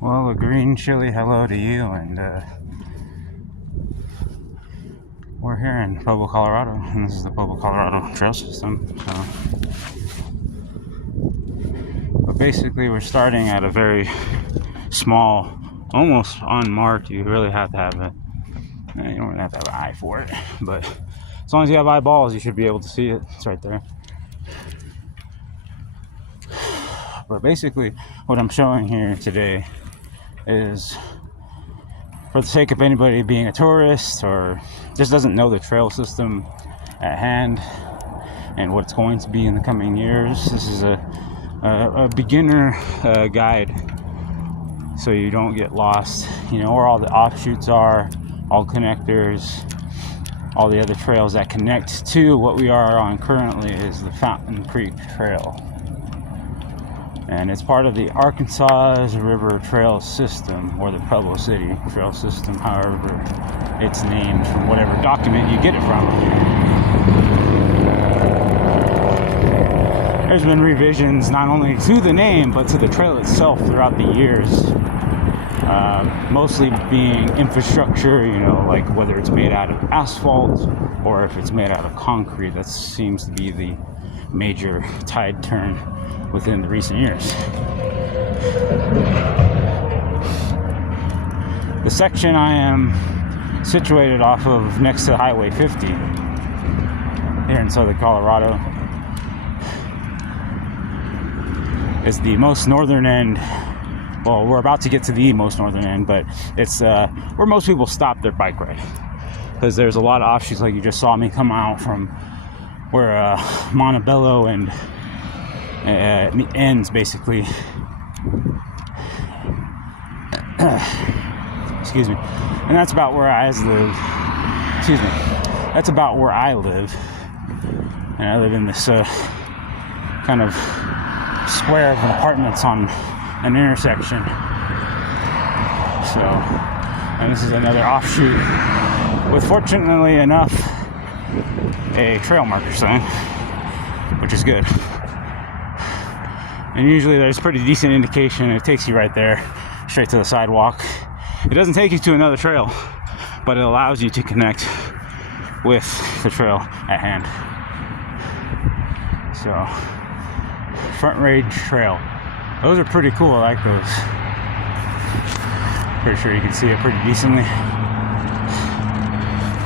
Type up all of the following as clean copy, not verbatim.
Well, a green chilly hello to you, and we're here in Pueblo, Colorado, and this is the Pueblo, Colorado trail system. But basically, we're starting at a very small, almost unmarked. You really have to have you don't really have to have an eye for it, but as long as you have eyeballs, you should be able to see it. It's right there. But basically, what I'm showing here today is, for the sake of anybody being a tourist or just doesn't know the trail system at hand and what it's going to be in the coming years, this is a beginner guide, so you don't get lost. You know where all the offshoots are, all connectors, all the other trails that connect to what we are on currently is the Fountain Creek Trail. And it's part of the Arkansas River Trail System, or the Pueblo City Trail System, however it's named from whatever document you get it from. There's been revisions not only to the name, but to the trail itself throughout the years. Mostly being infrastructure, you know, like whether it's made out of asphalt or if it's made out of concrete. That seems to be the major tide turn within the recent years. The section I am situated off of next to Highway 50 here in southern Colorado is the most northern end. Well, we're about to get to the most northern end, but it's where most people stop their bike ride, because there's a lot of offshoots, like you just saw me come out from where Montebello and ends, basically. Excuse me. And that's about where I live. Excuse me. That's about where I live. And I live in this kind of square of apartments on an intersection. So, and this is another offshoot with, fortunately enough, a trail marker sign, which is good. And usually there's pretty decent indication. It takes you right there, straight to the sidewalk. It doesn't take you to another trail, but it allows you to connect with the trail at hand. So, Front Range Trail. Those are pretty cool. I like those. Pretty sure you can see it pretty decently.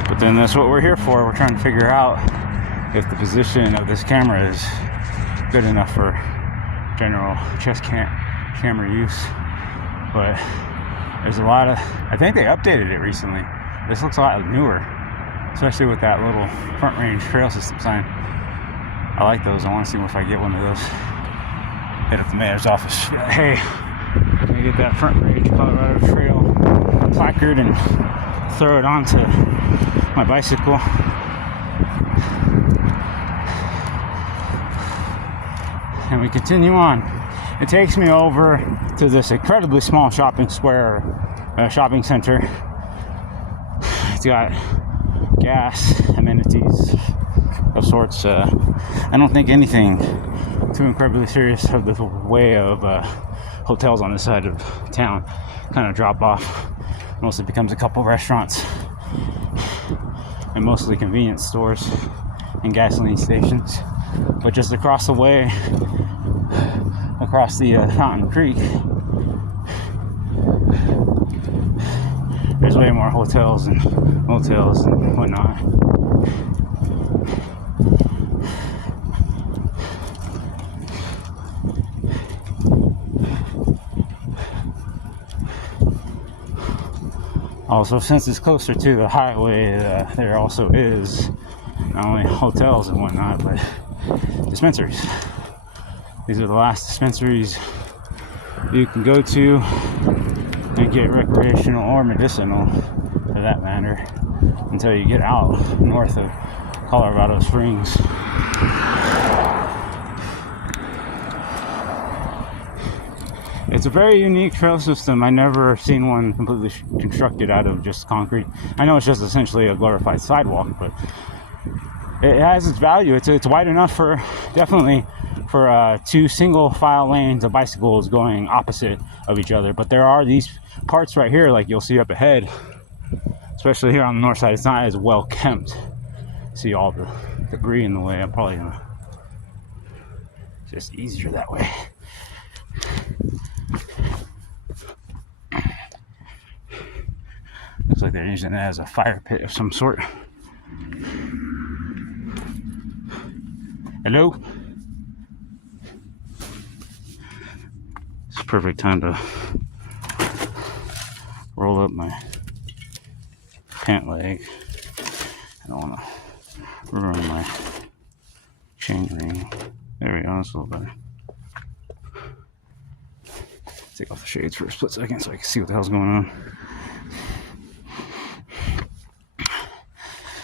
But then that's what we're here for. We're trying to figure out if the position of this camera is good enough for general chest camera use. But there's a lot of, I think they updated it recently. This looks a lot newer, especially with that little Front Range Trail System sign. I like those. I want to see if I get one of those. Hit up the mayor's office. Yeah, hey, let me get that Front Range Colorado Trail placard and throw it onto my bicycle. And we continue on. It takes me over to this incredibly small shopping square, shopping center. It's got gas, amenities of sorts. I don't think anything too incredibly serious of the way of hotels on this side of town kind of drop off. Mostly becomes a couple restaurants and mostly convenience stores and gasoline stations. But just across the way, across the Fountain Creek, there's way more hotels and motels and whatnot. Also, since it's closer to the highway, there also is not only hotels and whatnot, but dispensaries. These are the last dispensaries you can go to and get recreational or medicinal, for that matter, until you get out north of Colorado Springs. It's a very unique trail system. I never seen one completely constructed out of just concrete. I know it's just essentially a glorified sidewalk, but it has its value. It's wide enough for, definitely, for 2 single file lanes of bicycles going opposite of each other. But there are these parts right here, like you'll see up ahead, especially here on the north side, it's not as well kept. See all the debris in the way. I'm probably gonna, it's just easier that way. Looks like they're using it as a fire pit of some sort. Hello? It's a perfect time to roll up my pant leg. I don't want to ruin my chain ring. There we go, that's a little better. Take off the shades for a split second so I can see what the hell's going on.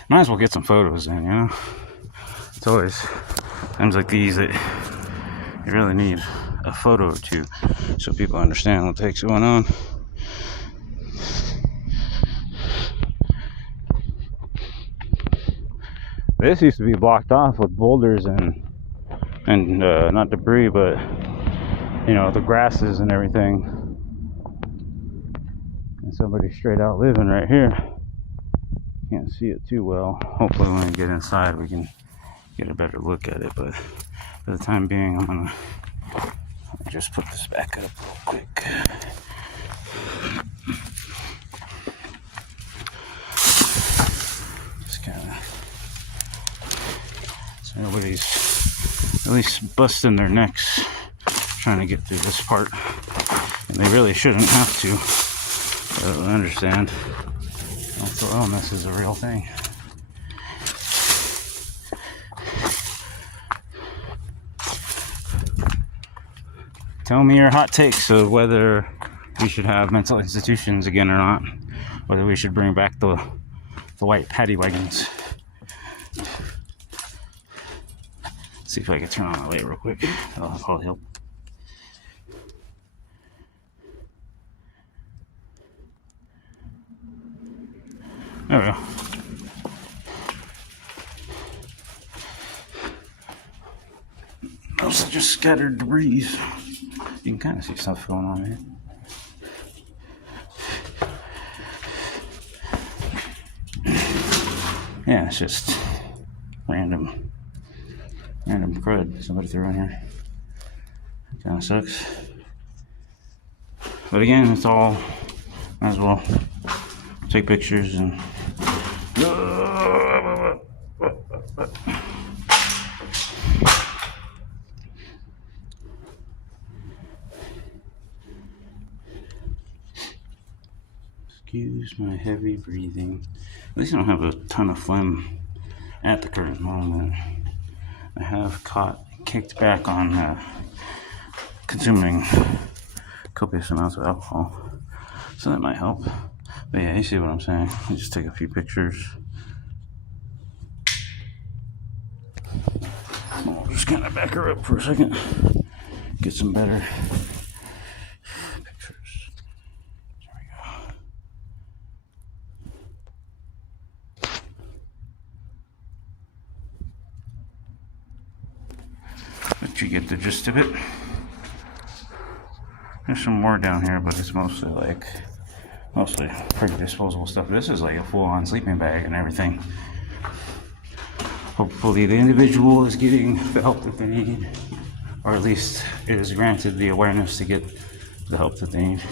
Might as well get some photos in, you know? It's always times like these that you really need a photo or two so people understand what the heck's going on. This used to be blocked off with boulders and not debris, but you know, the grasses and everything. And somebody straight out living right here. Can't see it too well. Hopefully when we get inside we can get a better look at it, but for the time being I'm gonna just put this back up real quick. Just kinda, so nobody's at least busting their necks trying to get through this part, and they really shouldn't have to. I understand. Mental illness is a real thing. Tell me your hot takes of whether we should have mental institutions again or not. Whether we should bring back the white paddy wagons. See if I can turn on the light real quick. That'll probably help. There we go. Mostly just scattered debris. You can kind of see stuff going on here. Yeah, it's just random crud somebody threw in here. Kind of sucks. But again, it's all, might as well take pictures and excuse my heavy breathing. At least I don't have a ton of phlegm at the current moment. I have kicked back on consuming copious amounts of alcohol, so that might help. But yeah, you see what I'm saying. You just take a few pictures. I'll just kind of back her up for a second. Get some better pictures. There we go. Let you get the gist of it. There's some more down here, but it's mostly pretty disposable stuff. This is like a full-on sleeping bag and everything. Hopefully the individual is getting the help that they need, or at least it is granted the awareness to get the help that they need.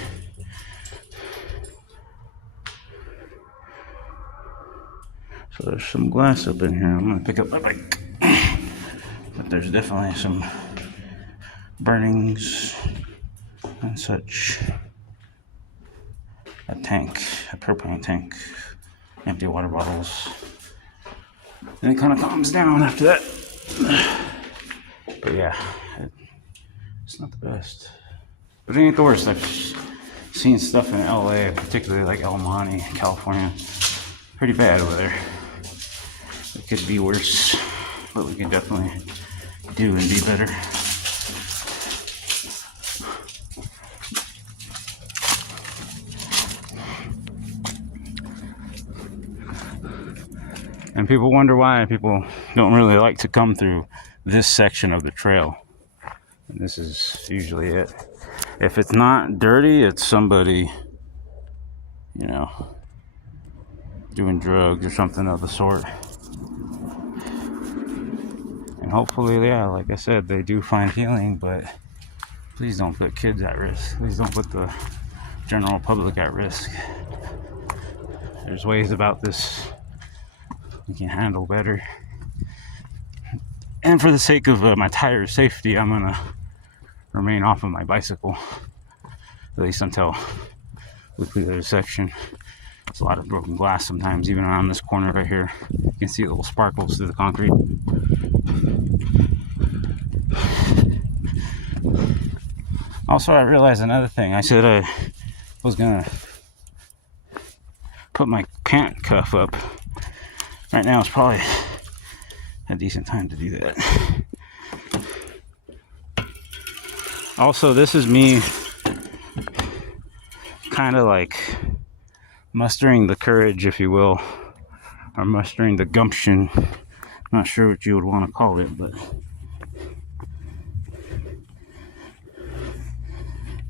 So there's some glass up in here. I'm gonna pick up my bike. But there's definitely some burnings and such. a tank, a propane tank, empty water bottles. And it kind of calms down after that. But yeah, it's not the best. But it ain't the worst. I've seen stuff in LA, particularly like El Monte, California. Pretty bad over there. It could be worse, but we can definitely do and be better. And people wonder why people don't really like to come through this section of the trail. And this is usually it. If it's not dirty, it's somebody, you know, doing drugs or something of the sort. And hopefully, yeah, like I said, they do find healing, but please don't put kids at risk. Please don't put the general public at risk. There's ways about this we can handle better. And for the sake of my tire safety, I'm gonna remain off of my bicycle, at least until we clear the section. There's a lot of broken glass sometimes, even around this corner right here. You can see little sparkles through the concrete. Also, I realized another thing. I said I was gonna put my pant cuff up. Right now, it's probably a decent time to do that. Also, this is me kind of like mustering the courage, if you will, or mustering the gumption. Not sure what you would want to call it, but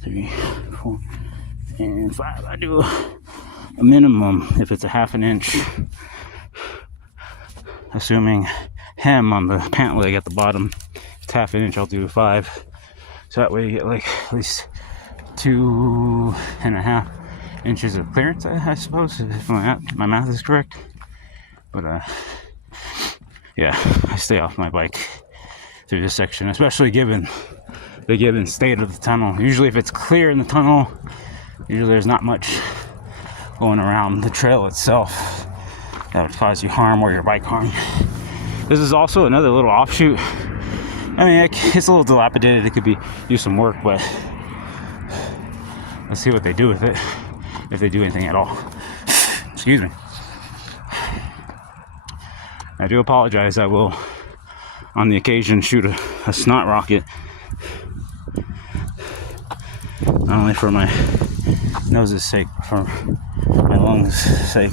3, 4, and 5. I do a minimum if it's a half an inch, assuming hem on the pant leg at the bottom. If it's half an inch, I'll do a 5. So that way you get like at least 2.5 inches of clearance, I suppose, if my math is correct. But yeah, I stay off my bike through this section, especially given the given state of the tunnel. Usually if it's clear in the tunnel, usually there's not much going around the trail itself that would cause you harm or your bike harm. This is also another little offshoot. I mean, it's a little dilapidated. It could be use some work, but let's see what they do with it, if they do anything at all. Excuse me. I do apologize. I will, on the occasion, shoot a snot rocket. Not only for my nose's sake, but for my lungs' sake.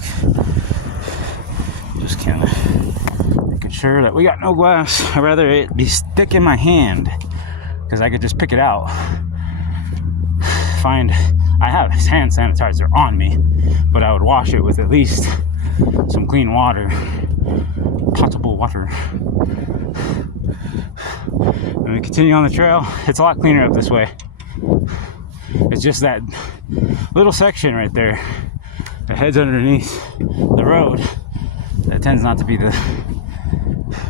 Just kind of making sure that we got no glass. I'd rather it be stick in my hand, because I could just pick it out. I have hand sanitizer on me, but I would wash it with at least some clean water, potable water. And we continue on the trail. It's a lot cleaner up this way. It's just that little section right there that heads underneath the road that tends not to be the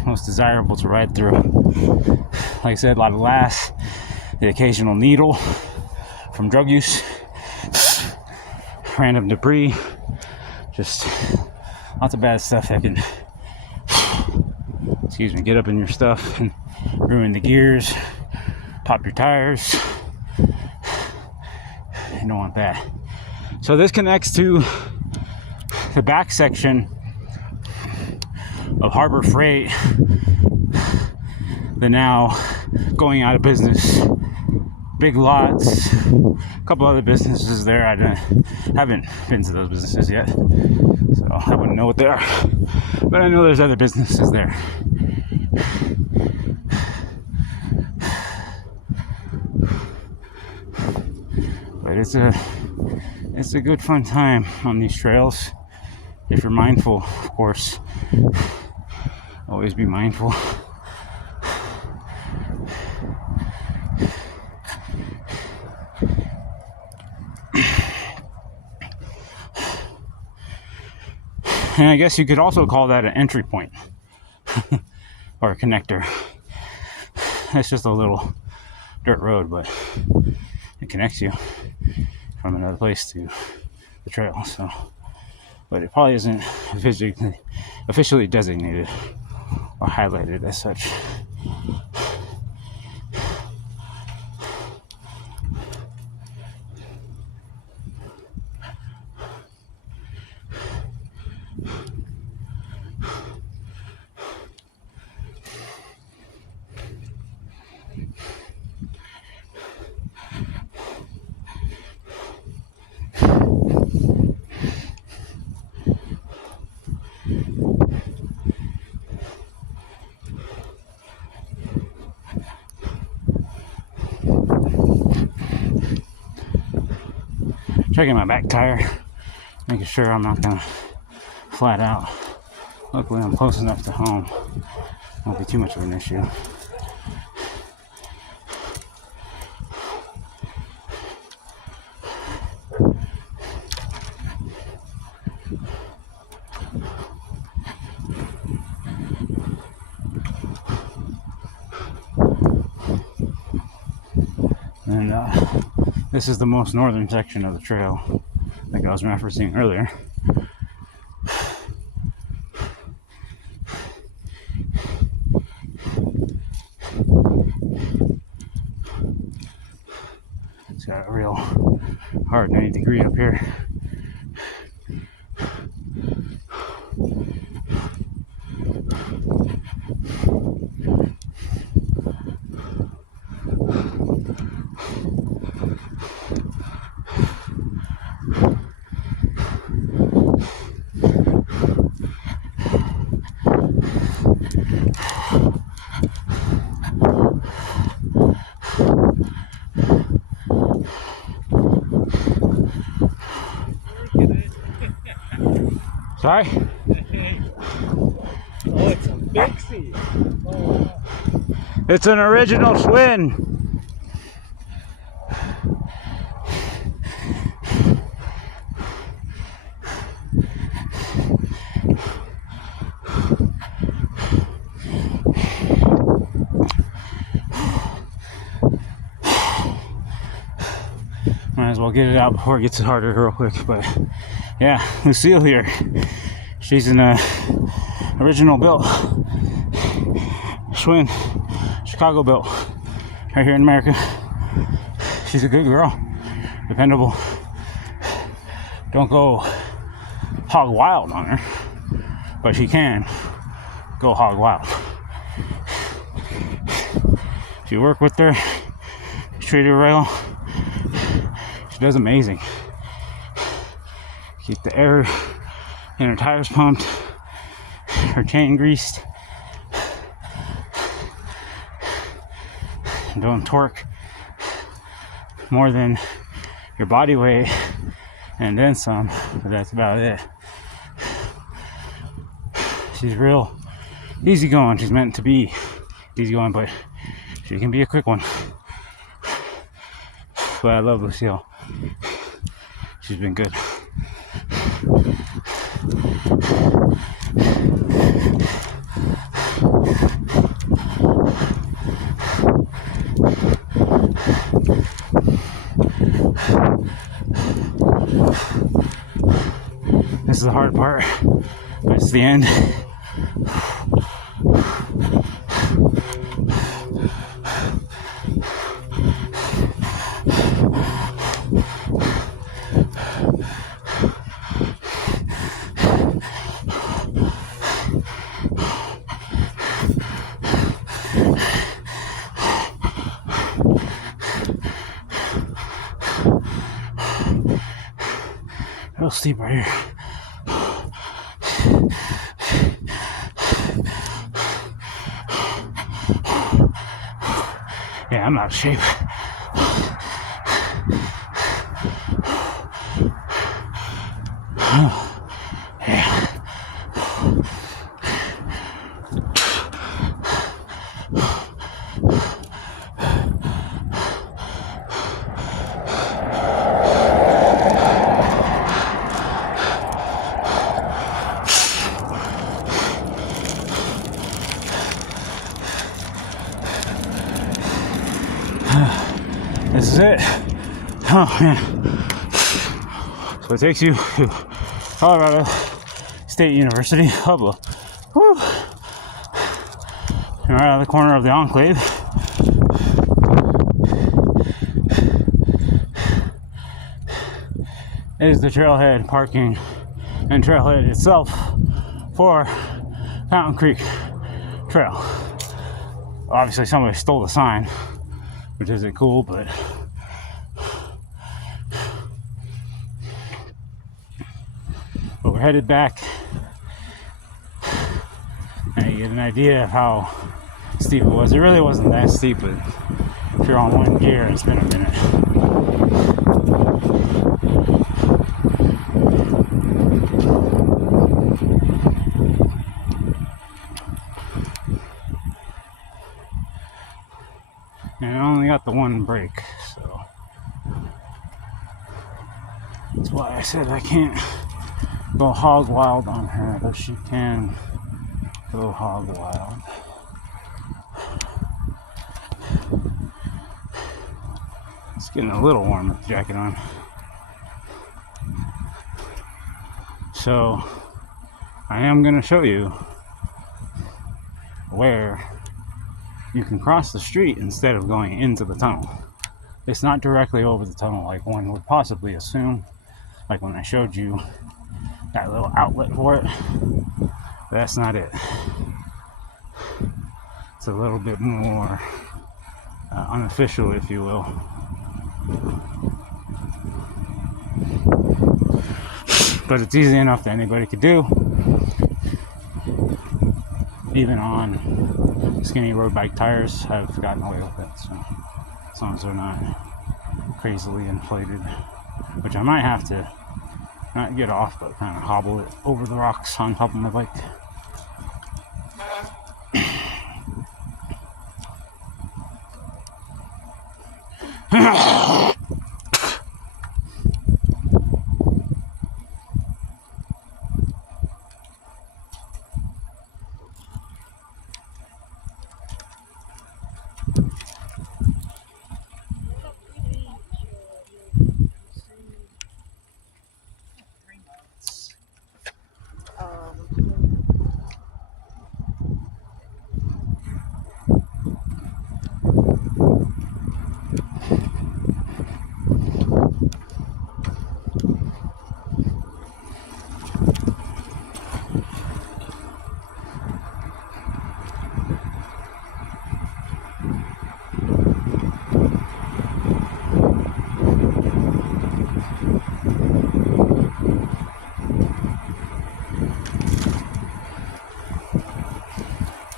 most desirable to ride through. Like I said, a lot of glass, the occasional needle from drug use, random debris, just lots of bad stuff that can, get up in your stuff and ruin the gears, pop your tires. You don't want that. So this connects to the back section of Harbor Freight, the now going out of business Big Lots, a couple other businesses there. I haven't been to those businesses yet, so I wouldn't know what they are, but I know there's other businesses there. But it's a good fun time on these trails, if you're mindful, of course. Always be mindful. And I guess you could also call that an entry point or a connector. It's just a little dirt road, but it connects you from another place to the trail. So, but it probably isn't officially designated or highlighted as such. Checking my back tire, making sure I'm not gonna flat out. Luckily I'm close enough to home, won't be too much of an issue. And this is the most northern section of the trail, like I was referencing earlier. It's got a real hard 90-degree up here. Sorry? Oh, it's a Bixie. Oh. It's an original Schwinn. Might as well get it out before it gets harder real quick. But yeah, Lucille here. She's an original built Schwinn, Chicago built, right here in America. She's a good girl, dependable. Don't go hog wild on her, but she can go hog wild. If you work with her, treat her well, she does amazing. Keep the air in her tires pumped, her chain greased, and don't torque more than your body weight and then some, but that's about it. She's real easygoing. She's meant to be easygoing, but she can be a quick one. But I love Lucille. She's been good. This is the hard part, but it's the end. Real steep right here. Yeah, I'm out of shape. Yeah. This is it. Oh man. So it takes you to Colorado State University, Pueblo. Woo. And right out of the corner of the enclave is the trailhead parking and trailhead itself for Fountain Creek Trail. Obviously somebody stole the sign, which isn't cool, but we're headed back, and you get an idea of how steep it was. It really wasn't that steep, but if you're on one gear, it's been a minute. And I only got the one break, so that's why I said I can't go hog wild on her, but she can go hog wild. It's getting a little warm with the jacket on. So I am going to show you where you can cross the street instead of going into the tunnel. It's not directly over the tunnel like one would possibly assume, like when I showed you that little outlet for it. That's not it. It's a little bit more unofficial, if you will. But it's easy enough that anybody could do, even on skinny road bike tires. I've gotten away with it, so as long as they're not crazily inflated, which I might have to not get off, but kind of hobble it over the rocks on top of my bike.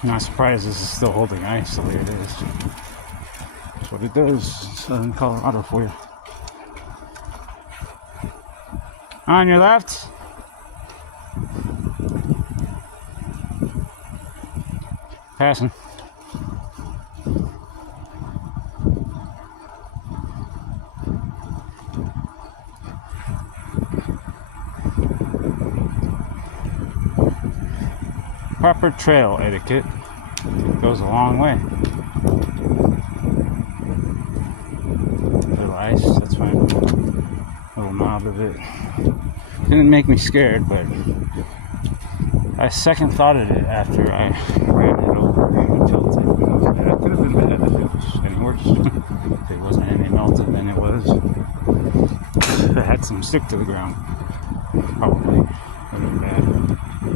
Not surprised this is still holding ice the way it is. That's what it does. Southern Colorado for you. On your left. Passing. Proper trail etiquette goes a long way. Little ice, that's fine. Little knob of it. Didn't make me scared, but I second thoughted it after I ran it over and tilted. That could have been bad if it was any worse. If it wasn't any melted than it was. If it had some stick to the ground, probably would have been bad.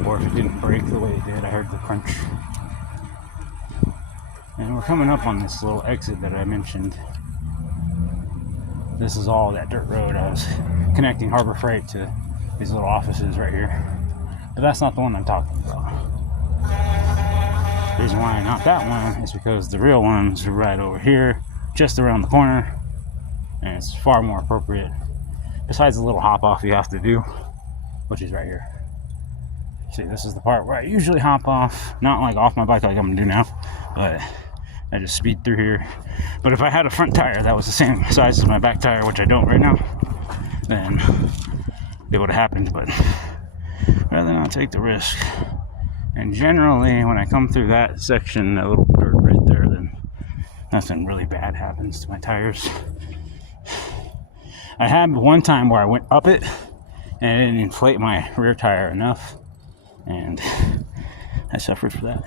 Or if it didn't break the way it did. I heard the crunch. And we're coming up on this little exit that I mentioned. This is all that dirt road. I was connecting Harbor Freight to these little offices right here. But that's not the one I'm talking about. The reason why not that one is because the real ones are right over here, just around the corner. And it's far more appropriate. Besides the little hop off you have to do, which is right here. See, this is the part where I usually hop off, not like off my bike like I'm gonna do now, but I just speed through here. But if I had a front tire that was the same size as my back tire, which I don't right now, then it would have happened, but rather not take the risk. And generally, when I come through that section, that little dirt right there, then nothing really bad happens to my tires. I had one time where I went up it and it didn't inflate my rear tire enough, and I suffered for that.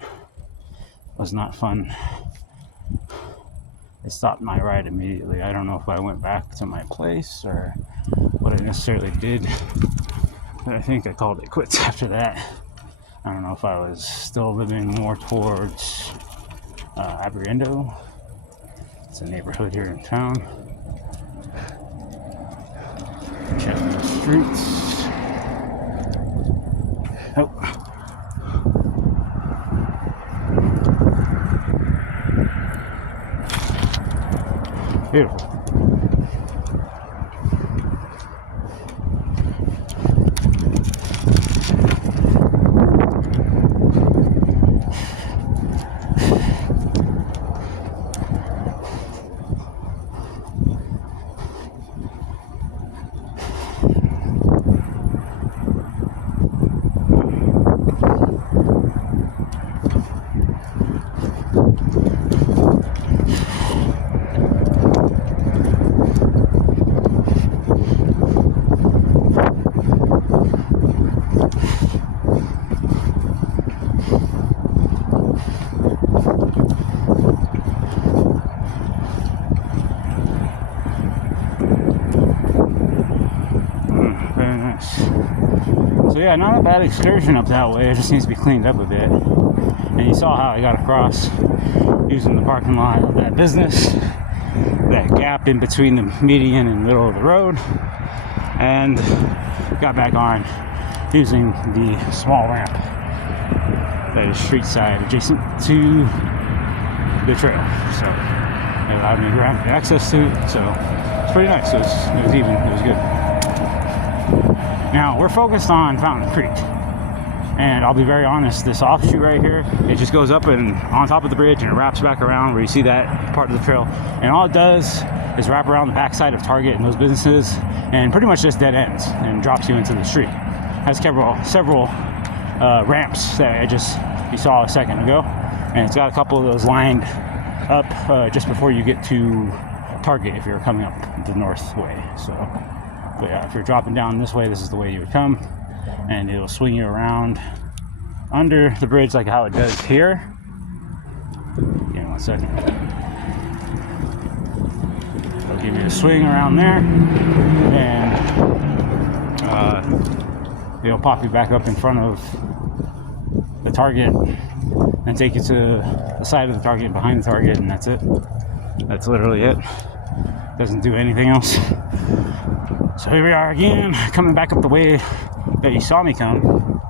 It was not fun. It stopped my ride immediately. I don't know if I went back to my place or what I necessarily did, but I think I called it quits after that. I don't know if I was still living more towards Abriendo. It's a neighborhood here in town. Check the streets. Oh. Beautiful. Very nice. So yeah, not a bad excursion up that way. It just needs to be cleaned up a bit. And you saw how I got across using the parking lot of that business, that gap in between the median and middle of the road, and got back on using the small ramp that is street side adjacent to the trail. So it allowed me to have access to it. So it's pretty nice. It was even. It was good. Now we're focused on Fountain Creek, and I'll be very honest, this offshoot right here, it just goes up and on top of the bridge and it wraps back around where you see that part of the trail, and all it does is wrap around the backside of Target and those businesses and pretty much just dead ends and drops you into the street. It has several ramps that you saw a second ago, and it's got a couple of those lined up just before you get to Target if you're coming up the north way. So but yeah, if you're dropping down this way, this is the way you would come, and it'll swing you around under the bridge like how it does here. Give me 1 second. It'll give you a swing around there, and it'll pop you back up in front of the Target and take you to the side of the Target behind the Target, and that's it. That's literally it. Doesn't do anything else. So here we are again, coming back up the way that you saw me come.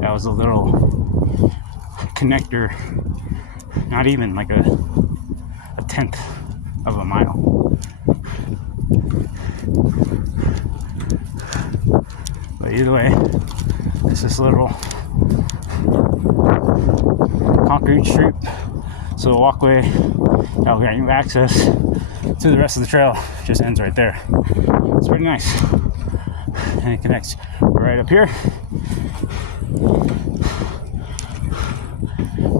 That was a little connector, not even like a tenth of a mile. But either way, it's this little concrete strip, so the walkway that'll grant you access to the rest of the trail just ends right there. It's pretty nice, and it connects right up here.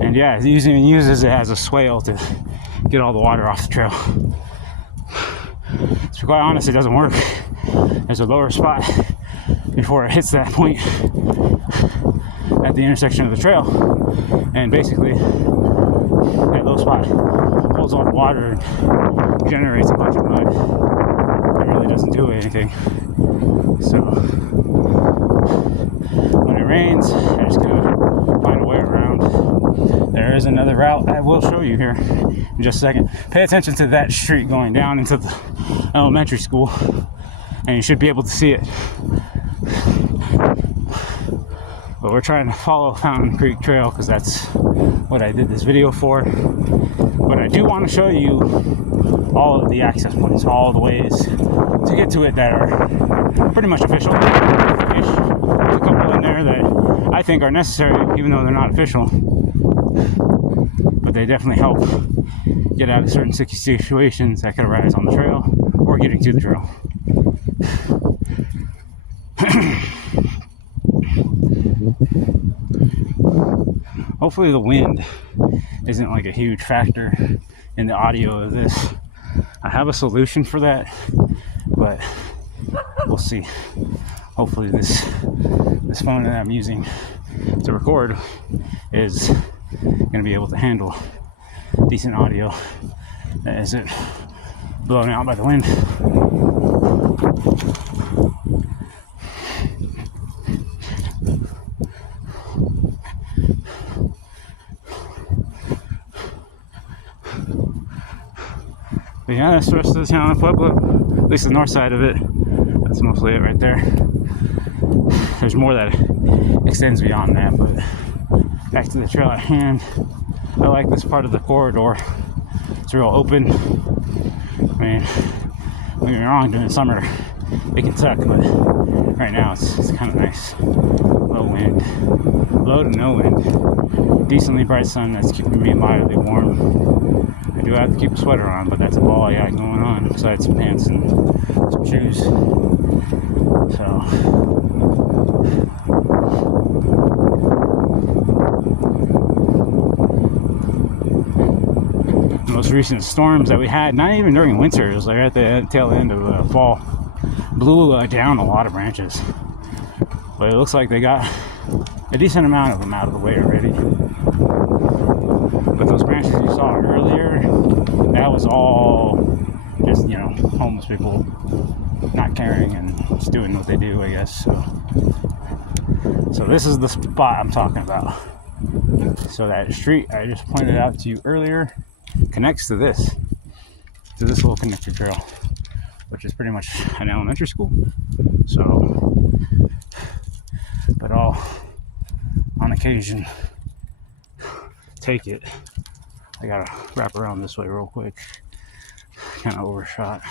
And yeah, it even uses it as a swale to get all the water off the trail. To be quite honest, it doesn't work. There's a lower spot before it hits that point at the intersection of the trail, and basically that low spot holds all the water and generates a bunch of mud. It really doesn't do anything. So when it rains, I just gotta find a way around. There is another route I will show you here in just a second. Pay attention to that street going down into the elementary school, and you should be able to see it. But we're trying to follow Fountain Creek Trail because that's what I did this video for. But I do want to show you all of the access points, all the ways to get to it that are pretty much official. There's a couple in there that I think are necessary, even though they're not official. But they definitely help get out of certain sticky situations that could arise on the trail or getting to the trail. Hopefully the wind isn't like a huge factor in the audio of this. I have a solution for that, but we'll see. Hopefully this phone that I'm using to record is gonna be able to handle decent audio. Is it blown out by the wind? But yeah, that's the rest of the town of Pueblo, at least the north side of it. That's mostly it right there. There's more that extends beyond that, but back to the trail at hand. I like this part of the corridor. It's real open. I mean, don't get me wrong, during the summer it can suck, but right now it's kind of nice. Low wind, low to no wind, decently bright sun that's keeping me mildly warm. I do have to keep a sweater on, but that's all I got going on besides some pants and some shoes. So the most recent storms that we had, not even during winter, it was like at the tail end of fall, blew down a lot of branches. But it looks like they got a decent amount of them out of the way already. But those branches you saw earlier, that was all just, you know, homeless people not caring and just doing what they do, I guess. So this is the spot I'm talking about. So that street I just pointed out to you earlier connects to this little connector trail, which is pretty much an elementary school. So, but I'll on occasion take it. I gotta wrap around this way real quick. Kind of overshot.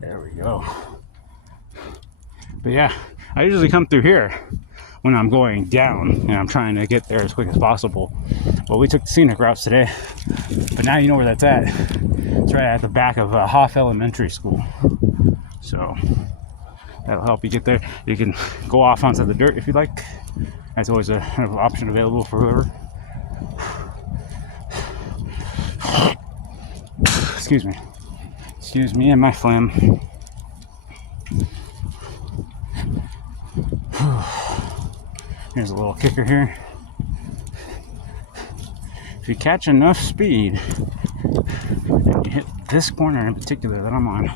There we go. But yeah, I usually come through here when I'm going down and I'm trying to get there as quick as possible. Well, we took the scenic routes today, but now you know where that's at. It's right at the back of Hoff Elementary School. So that'll help you get there. You can go off onto the dirt if you'd like. That's always an option available for whoever. Excuse me. Excuse me and my phlegm. Here's a little kicker here. If you catch enough speed and you hit this corner in particular that I'm on,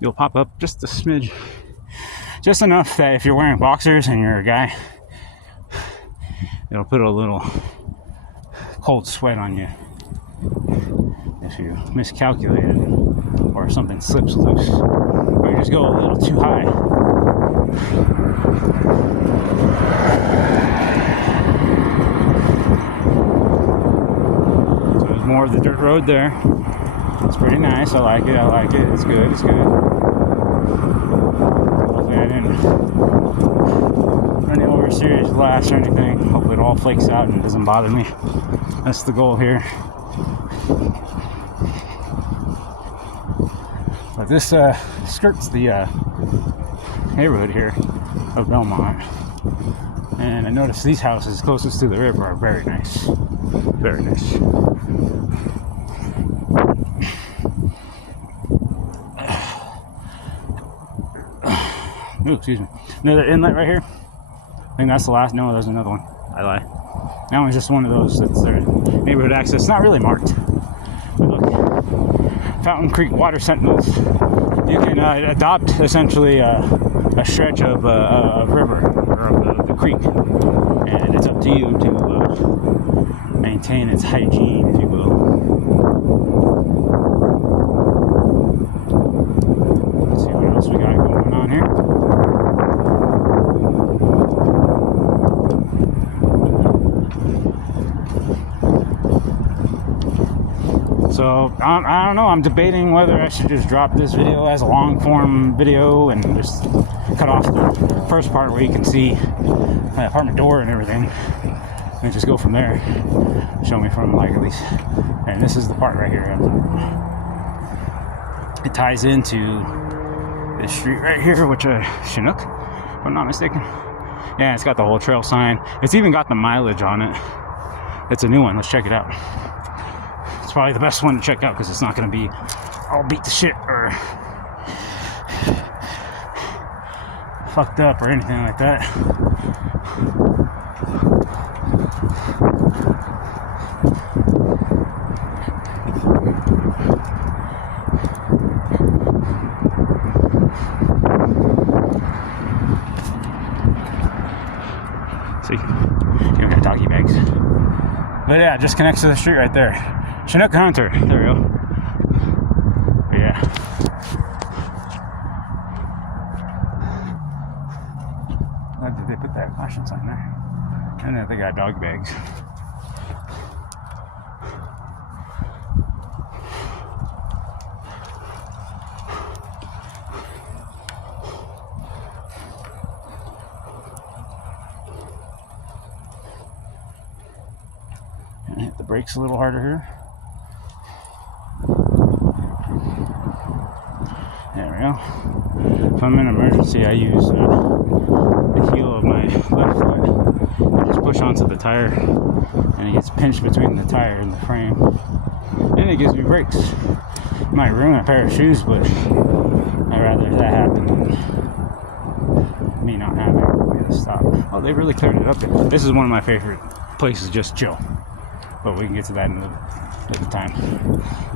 you'll pop up just a smidge. Just enough that if you're wearing boxers and you're a guy, it'll put a little cold sweat on you if you miscalculate it, or something slips loose, or you just go a little too high. So there's more of the dirt road there. It's pretty nice. I like it. I like it. It's good. It's good. Hopefully I didn't run it over serious glass or anything. Hopefully it all flakes out and doesn't bother me. That's the goal here. But this skirts the neighborhood here of Belmont, and I noticed these houses closest to the river are very nice. Very nice. Ooh, excuse me. Another inlet right here. I think that's the last. No, there's another one. I lie. That one's just one of those that's their neighborhood access. It's not really marked. But look, Fountain Creek Water Sentinels. You can adopt essentially a stretch of river, or of the creek, and it's up to you to maintain its hygiene, if you will. Let's see what else we got going on here. So I don't know, I'm debating whether I should just drop this video as a long form video and just cut off the first part where you can see my apartment door and everything, and just go from there. Show me from like at least, and this is the part right here. It ties into this street right here, which Chinook, if I'm not mistaken. Yeah, it's got the whole trail sign. It's even got the mileage on it. It's a new one. Let's check it out. It's probably the best one to check out because it's not going to be all beat to shit or fucked up or anything like that. See, you don't got doggy bags. But yeah, it just connects to the street right there. Chinook Hunter. There we go. But yeah. Why did they put that caution sign there? And then they got dog bags. Hit the brakes a little harder here. There we go. If I'm in emergency, I use the heel of my left foot. I just push onto the tire, and it gets pinched between the tire and the frame, and it gives me brakes. It might ruin a pair of shoes, but I'd rather that happen than me not have it. Stop. Oh, they really cleared it up there. This is one of my favorite places, just chill. But we can get to that another time.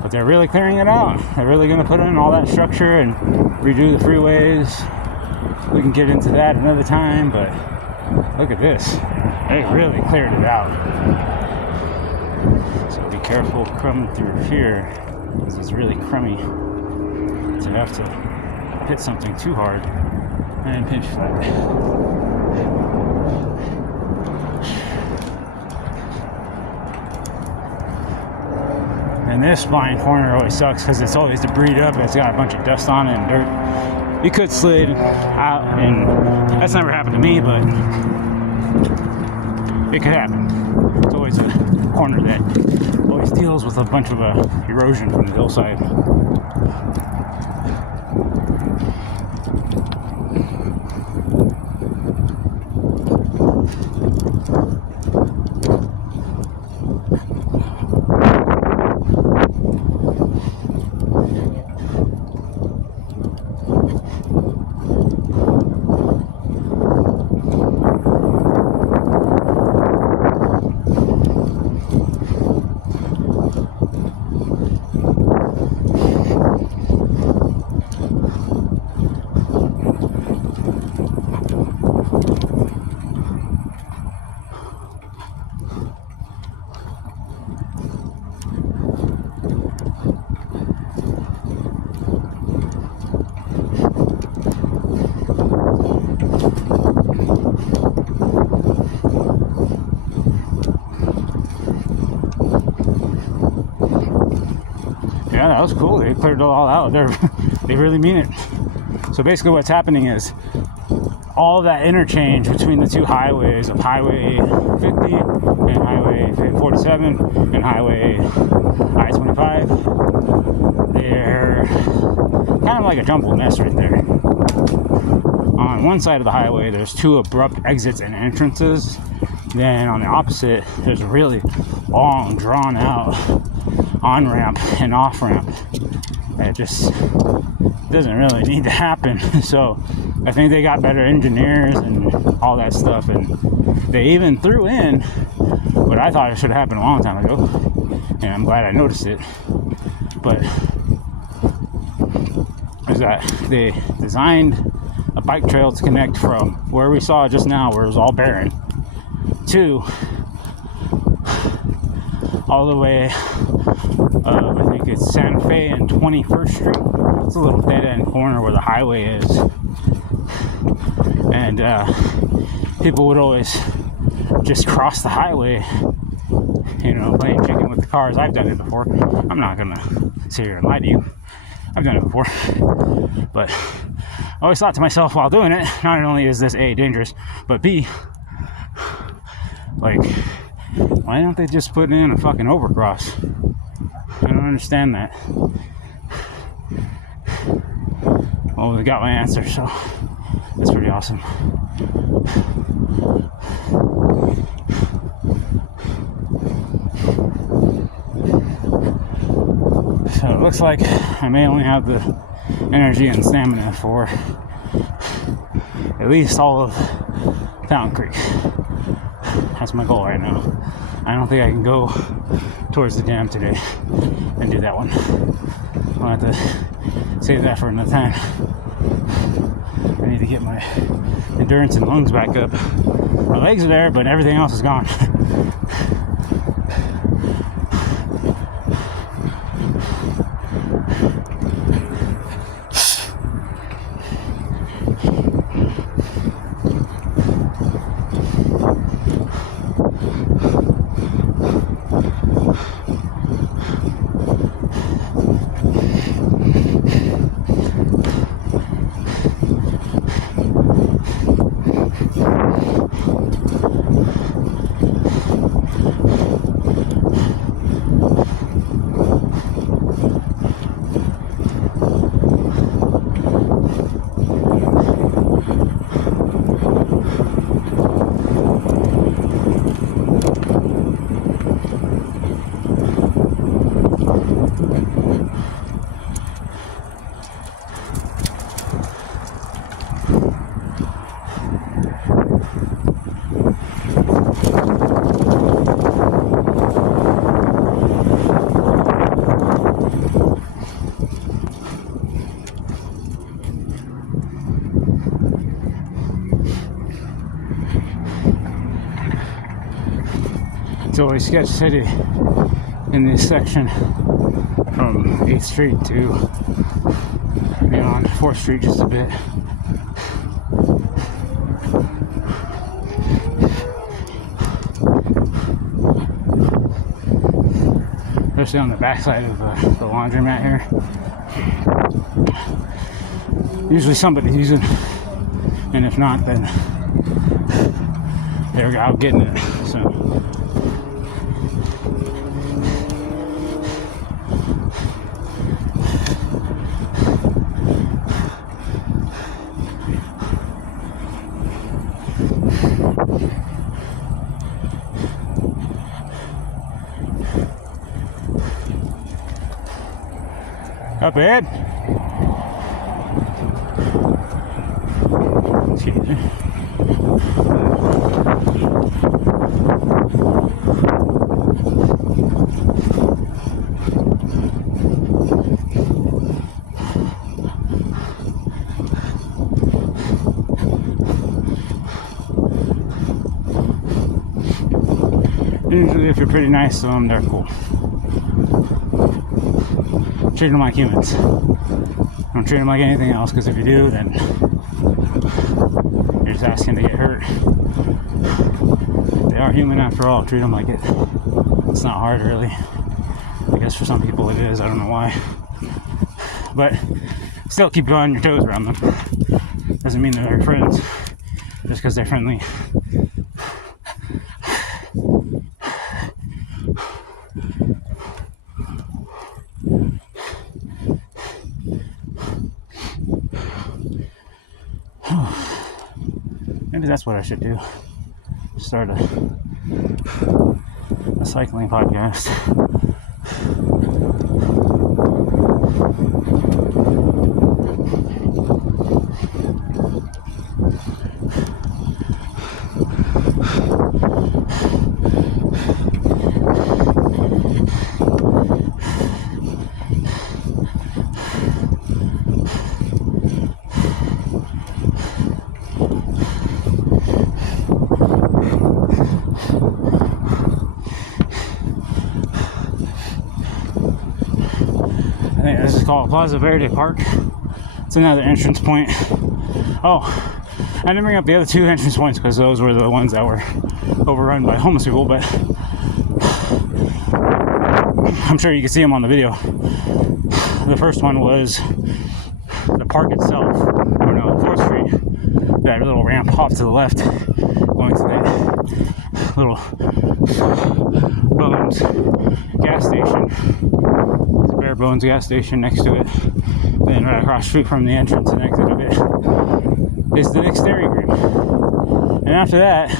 But they're really clearing it out. They're really going to put in all that structure and redo the freeways. We can get into that another time, but look at this. They really cleared it out. So be careful crumbing through here, because it's really crummy to have to hit something too hard and pinch flat. And this blind corner always sucks because it's always debris up and it's got a bunch of dust on it and dirt. You could slid out, and that's never happened to me, but it could happen. It's always a corner that always deals with a bunch of erosion from the hillside. Yeah, that was cool. They cleared it all out. They really mean it. So basically what's happening is all that interchange between the two highways of Highway 50 and Highway 47 and Highway I-25, they're kind of like a jumbled mess right there. On one side of the highway, there's two abrupt exits and entrances. Then on the opposite, there's a really long, drawn out on-ramp and off-ramp. It just doesn't really need to happen. So I think they got better engineers and all that stuff, and they even threw in what I thought it should have happened a long time ago, and I'm glad I noticed it. But is that they designed a bike trail to connect from where we saw just now, where it was all barren, to all the way I think it's Santa Fe and 21st Street. It's a little dead-end corner where the highway is. And people would always just cross the highway, you know, playing chicken with the cars. I've done it before. I'm not going to sit here and lie to you. I've done it before. But I always thought to myself while doing it, not only is this A, dangerous, but B, like, why don't they just put in a fucking overcross? I don't understand that. Well, we got my answer, so that's pretty awesome. So looks like I may only have the energy and stamina for at least all of Fountain Creek. That's my goal right now. I don't think I can go towards the dam today and do that one. I'll have to save that for another time. I need to get my endurance and lungs back up. My legs are there, but everything else is gone. It's always sketch city in this section from 8th Street to beyond 4th Street just a bit. Especially on the backside of the laundromat here. Usually somebody's using, and if not, then they're out getting it. So. Up ahead. Excuse me. Usually if you're pretty nice to them, they're cool. Treat them like humans. Don't treat them like anything else, because if you do, then you're just asking to get hurt. They are human after all. Treat them like it. It's not hard, really. I guess for some people it is. I don't know why. But still keep on your toes around them. Doesn't mean they're your friends just because they're friendly. Maybe that's what I should do. Start a cycling podcast. I think this is called Plaza Verde Park. It's another entrance point. Oh, I didn't bring up the other two entrance points because those were the ones that were overrun by homeless people, but I'm sure you can see them on the video. The first one was the park itself, or no, 4th Street. That little ramp off to the left, going to that little Bones gas station. There's a Bare Bones gas station next to it. Then right across the street from the entrance and exit of it is the next Dairy Green. And after that,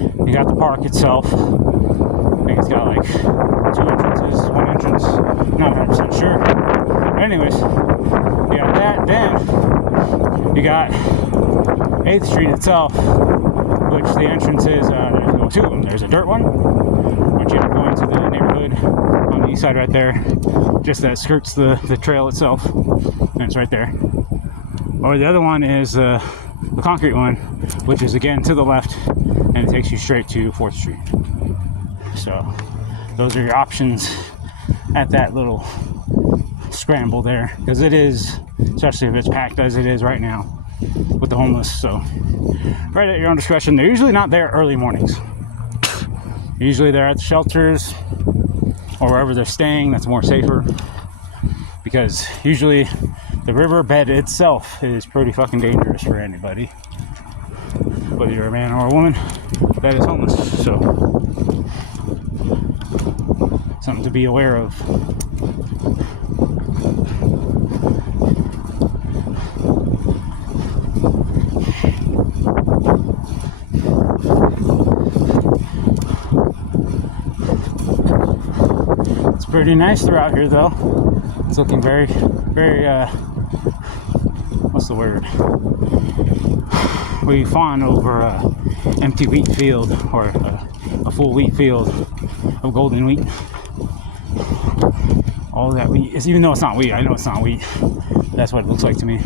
you got the park itself. I think it's got like 2 entrances. one entrance. Not 100% sure. But anyways, you got that. Then you got 8th Street itself, which the entrance is, there's two of them. There's a dirt one, once you end up going to the neighborhood on the east side right there, just that skirts the trail itself, and it's right there. Or the other one is the concrete one, which is again to the left, and it takes you straight to 4th Street. So those are your options at that little scramble there, because it is, especially if it's packed as it is right now with the homeless. So right at your own discretion. They're usually not there early mornings. Usually they're at the shelters or wherever they're staying. That's more safer, because usually the riverbed itself is pretty fucking dangerous for anybody, whether you're a man or a woman that is homeless. So something to be aware of. It's pretty nice throughout here, though. It's looking very, very, what's the word? We fawn over a empty wheat field, or a full wheat field of golden wheat. All that wheat is, even though it's not wheat, I know it's not wheat. That's what it looks like to me.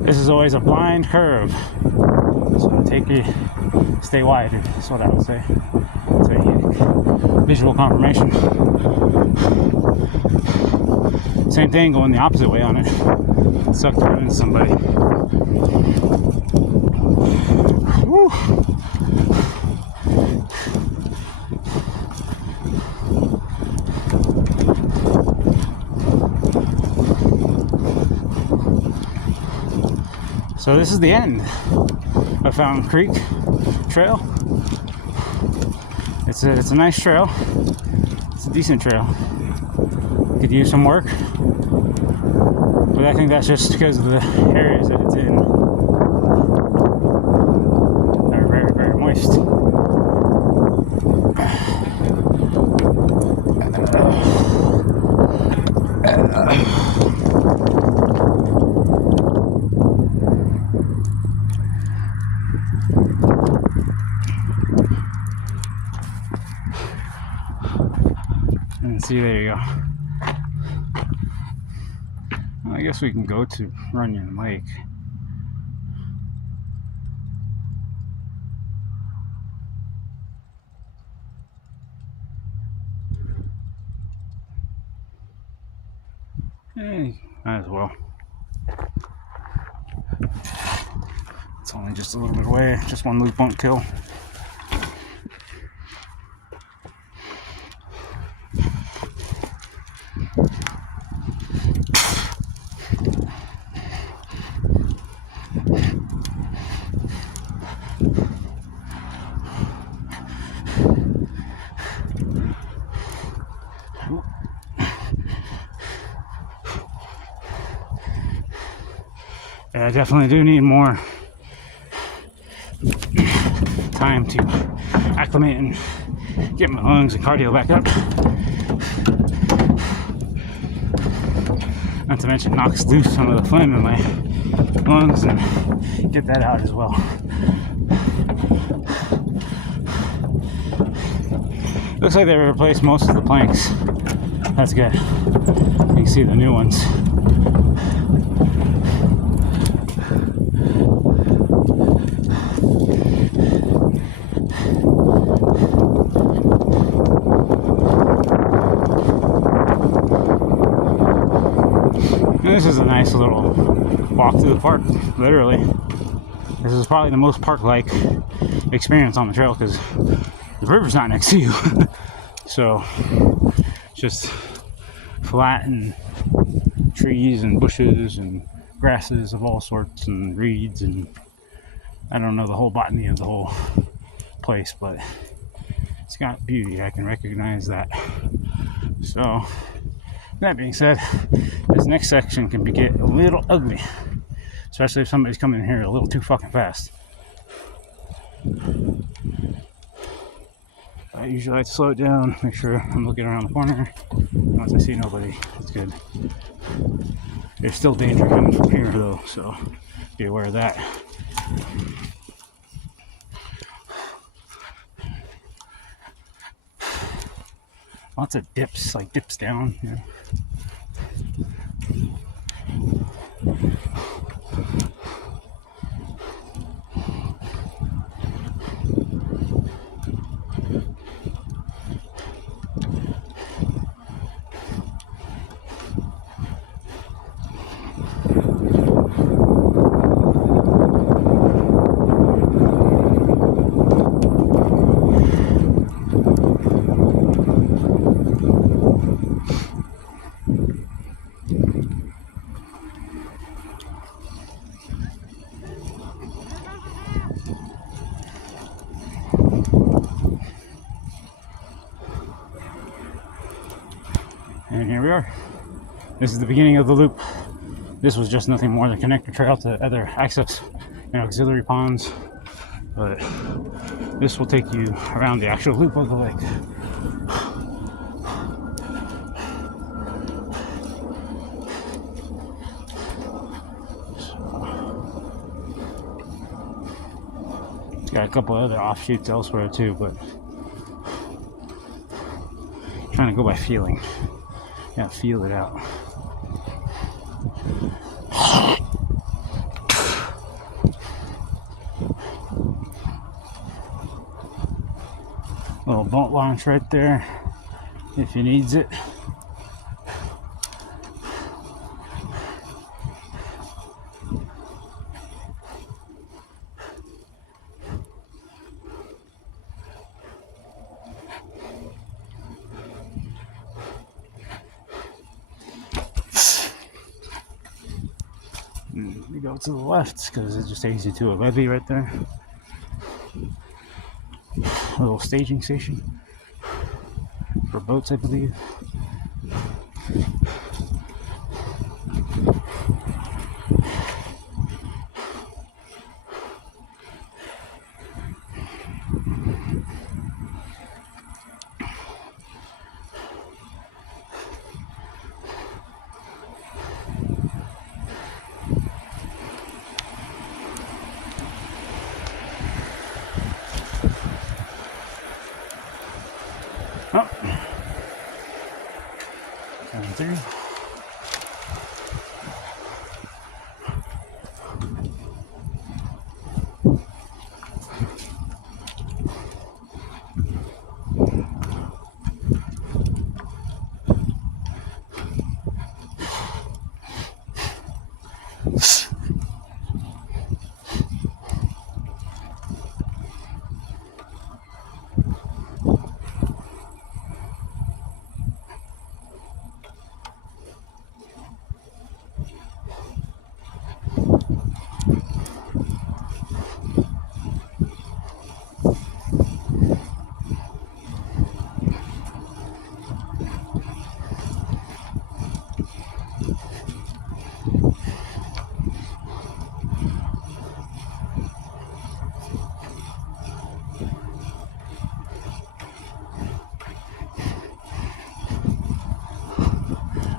This is always a blind curve, so stay wide, is what I would say. It's a visual confirmation. Same thing going the opposite way on it. Suck to run into somebody. Woo. So this is the end of Fountain Creek Trail. It's a nice trail. It's a decent trail. Could use some work, but I think that's just because of the areas that it's in. They're very, very moist. And see, there you go. Well, I guess we can go to Runyon Lake. Hey, might as well. It's only just a little bit away, just one loop won't kill. I definitely do need more time to acclimate and get my lungs and cardio back up. Not to mention knocks loose some of the phlegm in my lungs and get that out as well. Looks like they replaced most of the planks. That's good. You can see the new ones. And this is a nice little walk through the park, literally. This is probably the most park-like experience on the trail because the river's not next to you. So, just flat and trees and bushes and grasses of all sorts and reeds, and I don't know the whole botany of the whole place, but it's got beauty. I can recognize that. So, that being said, this next section can get a little ugly, especially if somebody's coming in here a little too fucking fast. I usually like to slow it down, make sure I'm looking around the corner. Once I see nobody, it's good. There's still danger coming from here though, so be aware of that. Lots of dips, like dips down here. And here we are. This is the beginning of the loop. This was just nothing more than connector trail to other access and auxiliary ponds. But this will take you around the actual loop of the lake. It's got a couple other offshoots elsewhere too, but I'm trying to go by feeling. Yeah, feel it out. Little boat launch right there if he needs it. We go to the left because it just takes you to a levee right there. A little staging station for boats, I believe. Oh, coming through.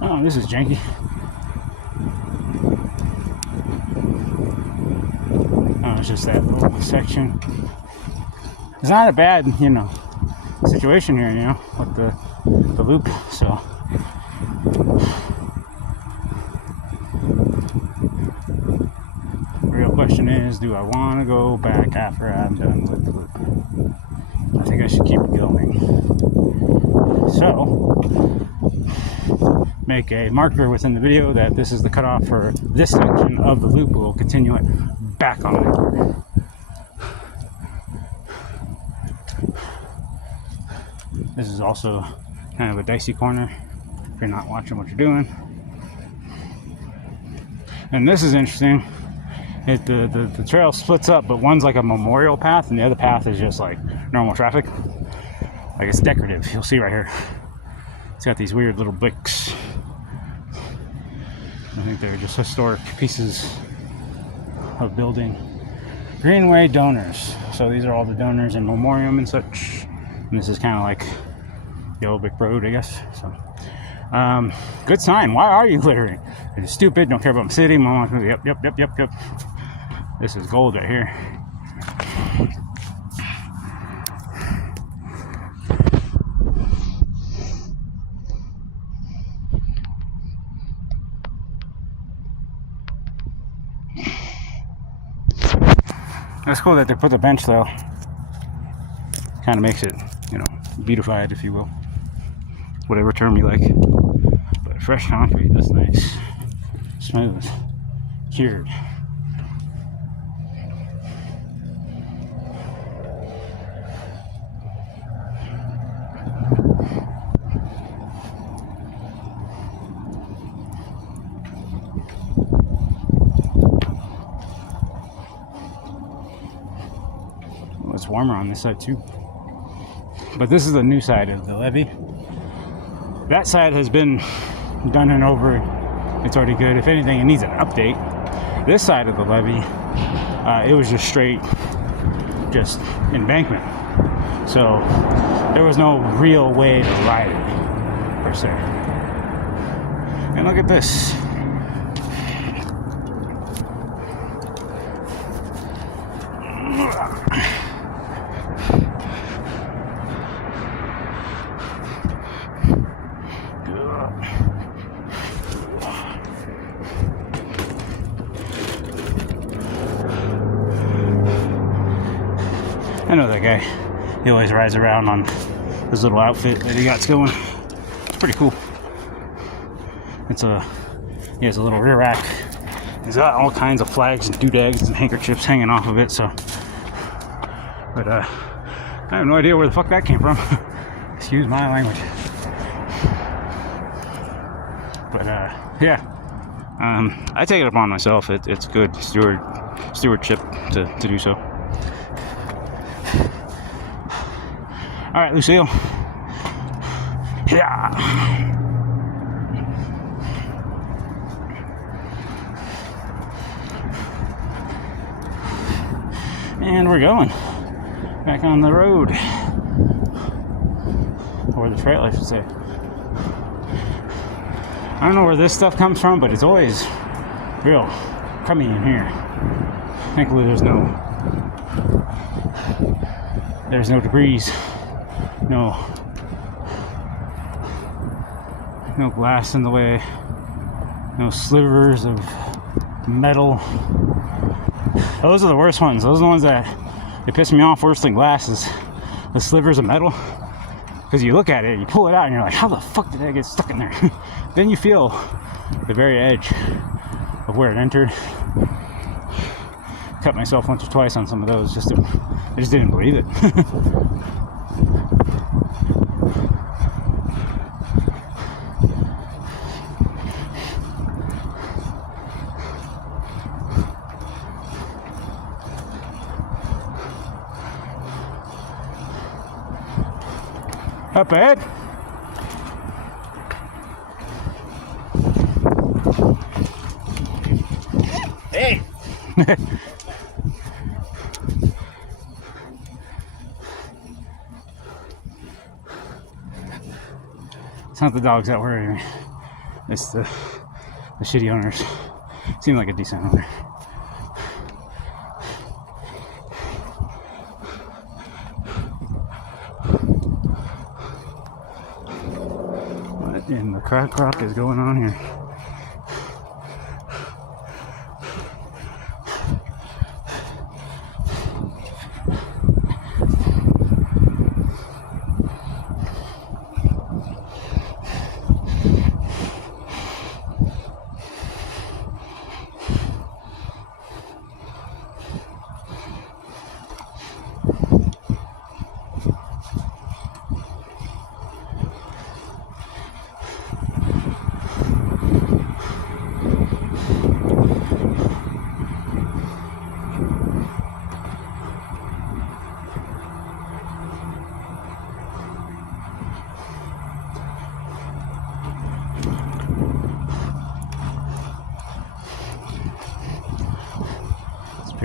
Oh, this is janky. Oh, it's just that little section. It's not a bad, situation here, with the loop, so. The real question is, do I want to go back after I'm done with the loop? I think I should keep it going. So, make a marker within the video that this is the cutoff for this section of the loop. We'll continue it back on it. This is also kind of a dicey corner if you're not watching what you're doing. And this is interesting. The trail splits up, but one's like a memorial path and the other path is just like normal traffic. Like it's decorative, you'll see right here. It's got these weird little bricks. I think they're just historic pieces of building. Greenway donors. So these are all the donors in memoriam and such. And this is kind of like the old brick road, I guess. So, good sign. Why are you littering? You're stupid. Don't care about my city. Mom, yep. This is gold right here. That's cool that they put the bench though. Kind of makes it, beautified, if you will. Whatever term you like. But fresh concrete, that's nice. Smooth. Cured. Well, it's warmer on this side too. But this is the new side of the levee. That side has been done and over. It's already good. If anything, it needs an update. This side of the levee, it was just straight, just embankment. So there was no real way to ride it, per se. And look at this. I know that guy. He always rides around on his little outfit that he got going. It's pretty cool. He has a little rear rack. He's got all kinds of flags and doodags and handkerchiefs hanging off of it. But I have no idea where the fuck that came from. Excuse my language. But yeah, I take it upon myself. It's good stewardship to do so. All right, Lucille. Yeah. And we're going back on the road, or the trail, I should say. I don't know where this stuff comes from, but it's always real crummy in here. Thankfully, there's no debris. No glass in the way, no slivers of metal. Those are the worst ones. Those are the ones that they piss me off worse than glass, is the slivers of metal. Because you look at it, you pull it out, and you're like, how the fuck did that get stuck in there? Then you feel the very edge of where it entered. Cut myself once or twice on some of those. I just didn't believe it. Up ahead. Hey. It's not the dogs that worry me. It's the shitty owners. Seem like a decent owner. What in the crap is going on here?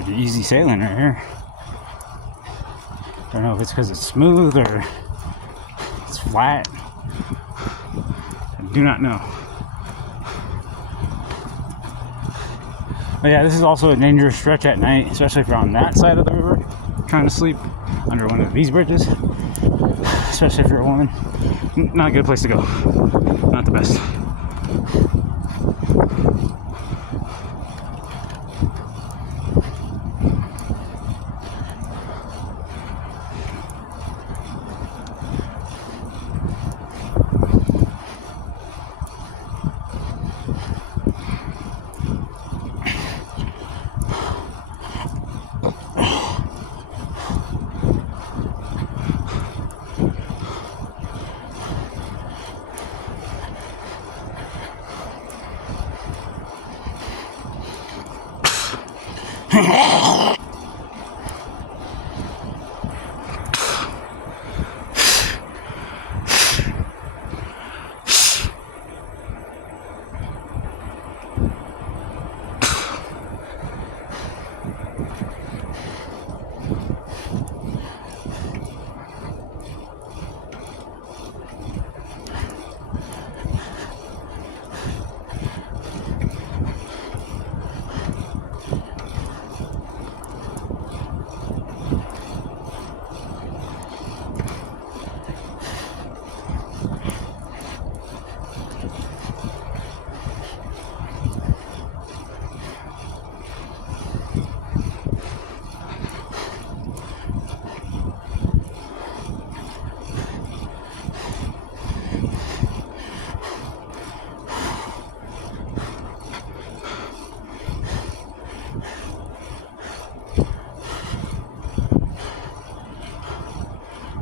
pretty easy sailing right here. Don't know if it's because it's smooth or it's flat. I do not know. But yeah, this is also a dangerous stretch at night, especially if you're on that side of the river trying to sleep under one of these bridges, especially if you're a woman. Not a good place to go. Not the best.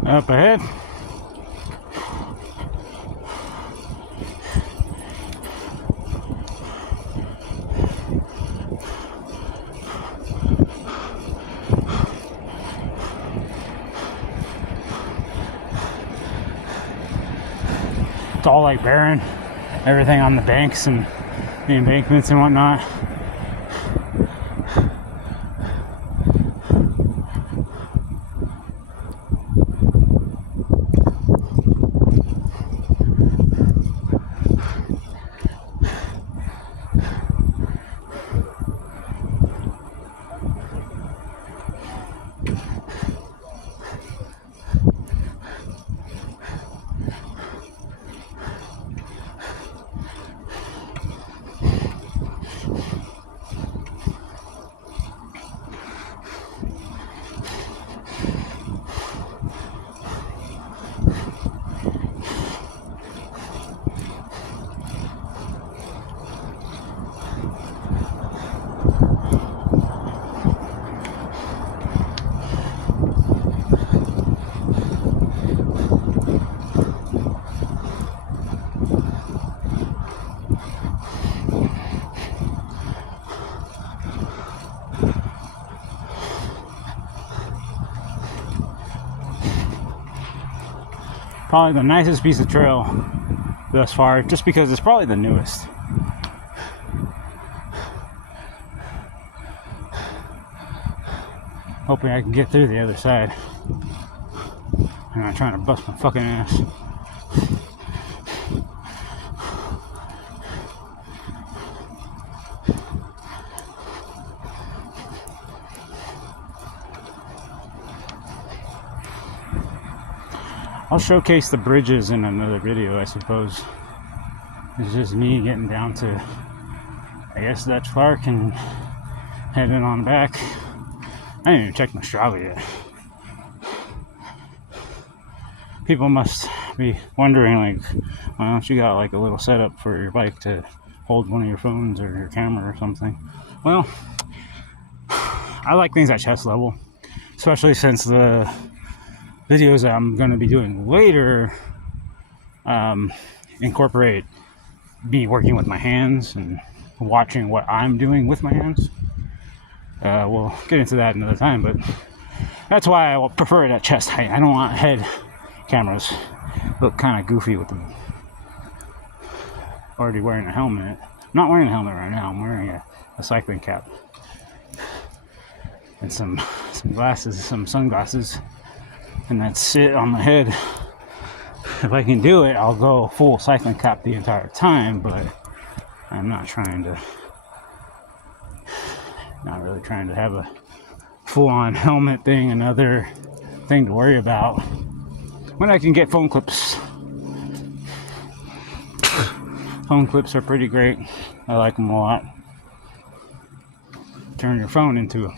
Up ahead. It's all like barren, everything on the banks and the embankments and whatnot. Probably the nicest piece of trail thus far, just because it's probably the newest. Hoping I can get through the other side. I'm not trying to bust my fucking ass. I'll showcase the bridges in another video, I suppose. It's just me getting down to, I guess, Dutch Park and heading on back. I didn't even check my Strava yet. People must be wondering, like, why don't you got like a little setup for your bike to hold one of your phones or your camera or something? Well, I like things at chest level, especially since the videos that I'm going to be doing later incorporate me working with my hands and watching what I'm doing with my hands. We'll get into that another time, but that's why I prefer it at chest height. I don't want head cameras. Look kind of goofy with them. Already wearing a helmet. I'm not wearing a helmet right now. I'm wearing a cycling cap. and some glasses, some sunglasses, and that's it on my head. If I can do it, I'll go full cycling cap the entire time, but I'm not really trying to have a full-on helmet thing, another thing to worry about, when I can get phone clips. Phone clips are pretty great. I like them a lot. Turn your phone into a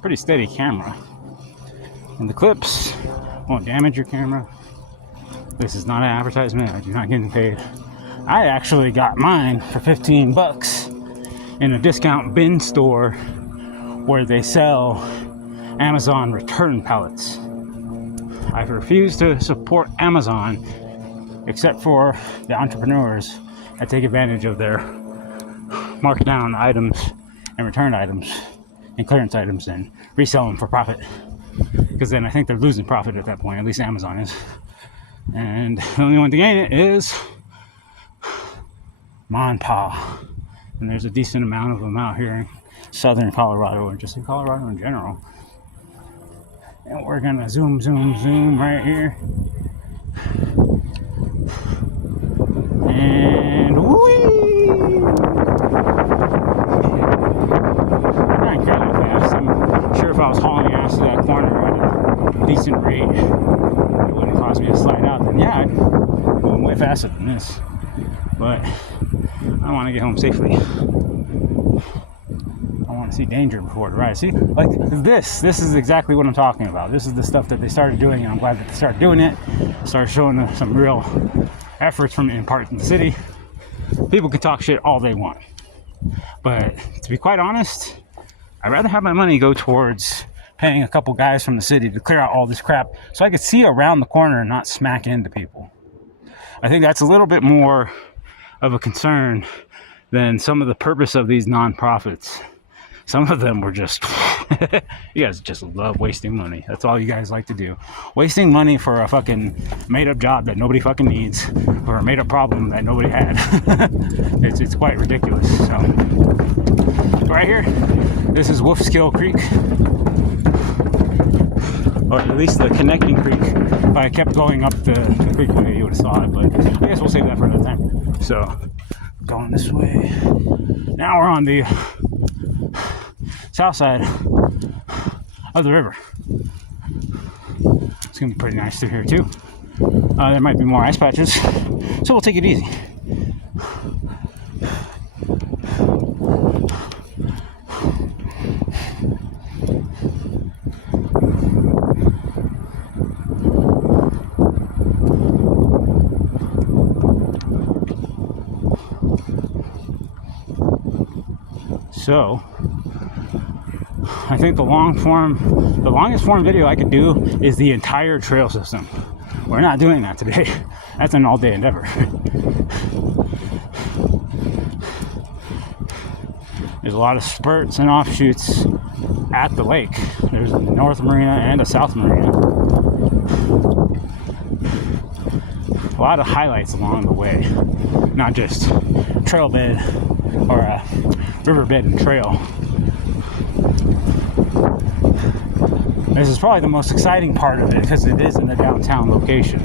pretty steady camera, and the clips won't damage your camera. This is not an advertisement. I do not get paid. I actually got mine for $15 in a discount bin store where they sell Amazon return pallets. I refuse to support Amazon except for the entrepreneurs that take advantage of their marked down items and return items and clearance items and resell them for profit. Because then I think they're losing profit at that point, at least Amazon is. And the only one to gain it is Mon Pa. And there's a decent amount of them out here in southern Colorado, or just in Colorado in general. And we're gonna zoom right here. And whee! Not incredibly fast. I'm sure if I was hauling ass to that corner at a decent rate, it wouldn't cause me to slide out. Then yeah, I'd go way faster than this. But I want to get home safely. I want to see danger before it arrives. See, like this is exactly what I'm talking about. This is the stuff that they started doing, and I'm glad that they started doing it. Started showing some real efforts from in part in the city. People can talk shit all they want, but to be quite honest, I'd rather have my money go towards paying a couple guys from the city to clear out all this crap so I could see around the corner and not smack into people. I think that's a little bit more of a concern than some of the purpose of these nonprofits. Some of them were just, you guys just love wasting money. That's all you guys like to do. Wasting money for a fucking made-up job that nobody fucking needs, or a made-up problem that nobody had. It's quite ridiculous. So, right here, this is Wolfskill Creek. Or at least the connecting creek. If I kept going up the creek way, you would have saw it, but I guess we'll save that for another time. So, going this way. Now we're on the south side of the river. It's gonna be pretty nice through here too. There might be more ice patches, so we'll take it easy. So, I think the longest form video I could do is the entire trail system. We're not doing that today. That's an all-day endeavor. There's a lot of spurts and offshoots at the lake. There's a North Marina and a South Marina. A lot of highlights along the way, not just trail bed or a riverbed and trail. This is probably the most exciting part of it because it is in a downtown location.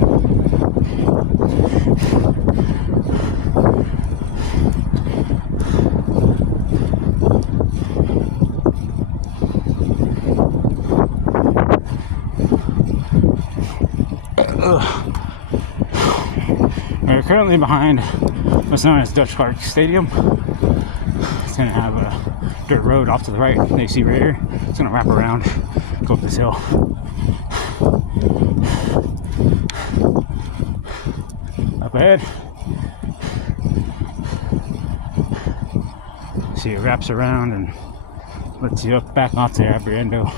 We're currently behind what's known as Dutch Clark Stadium. It's going to have a dirt road off to the right that you see right here. It's going to wrap around, go up this hill. Up ahead. See, it wraps around and lets you up back onto the Abriendo.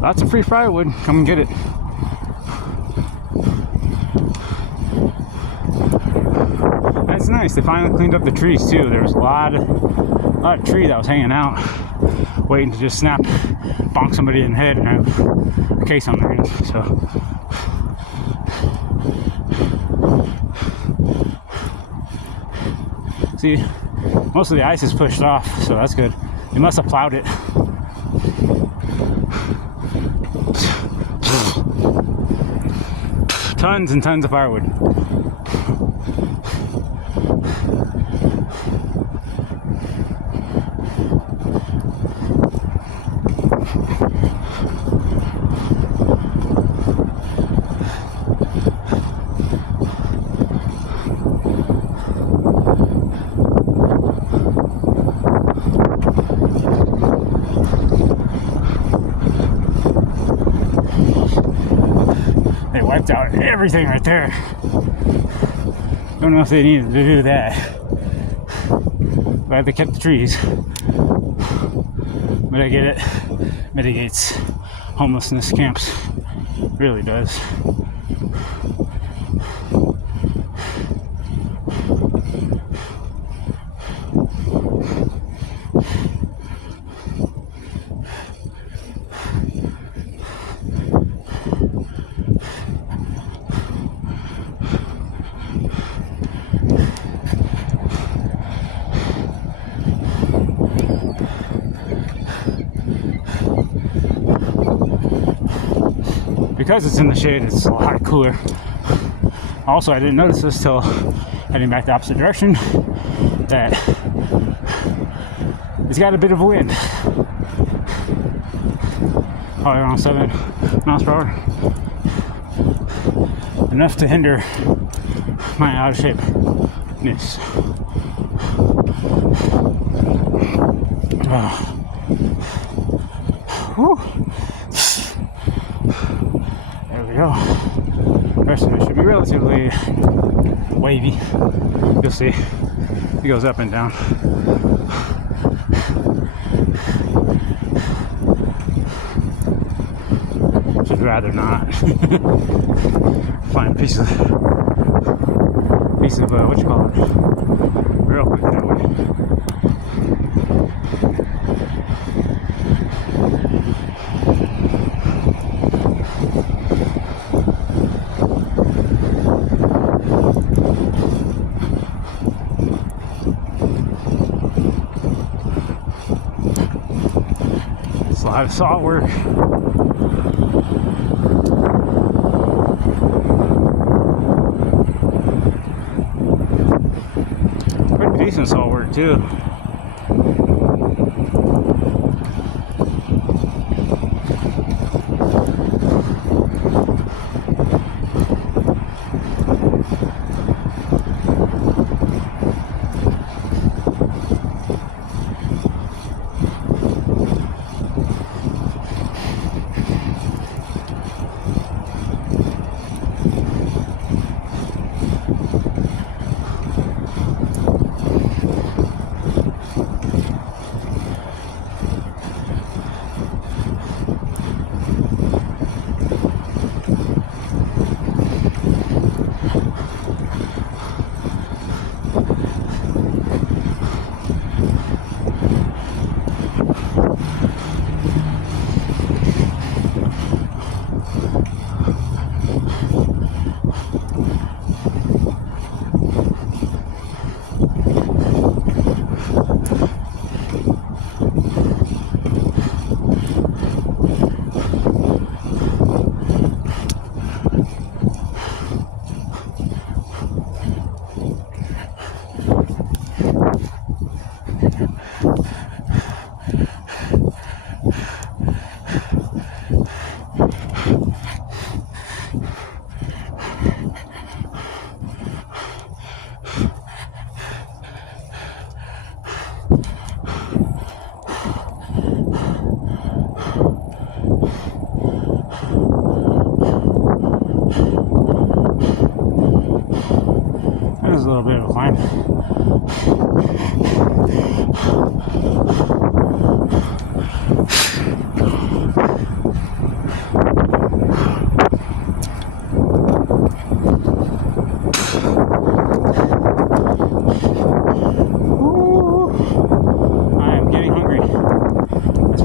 Lots of free firewood. Come and get it. That's nice. They finally cleaned up the trees too. There was a lot of tree that was hanging out. waiting to just snap, bonk somebody in the head and have a case on their hands. So see, most of the ice is pushed off, so that's good. They must have plowed it. Tons and tons of firewood. They wiped out everything right there. Don't know if they needed to do that. Glad they kept the trees. But I get it. Mitigates homelessness camps. Really does. Because it's in the shade, it's a lot cooler. Also, I didn't notice this till heading back the opposite direction, that it's got a bit of a wind. Probably around 7 miles per hour. Enough to hinder my out of shapeness. Whew. There we go. The rest of it should be relatively wavy. You'll see. It goes up and down. Should rather not. Find a piece of what you call it, real quick that way. It's a lot of saw work. Pretty decent saw work too. There's a little bit of a climb.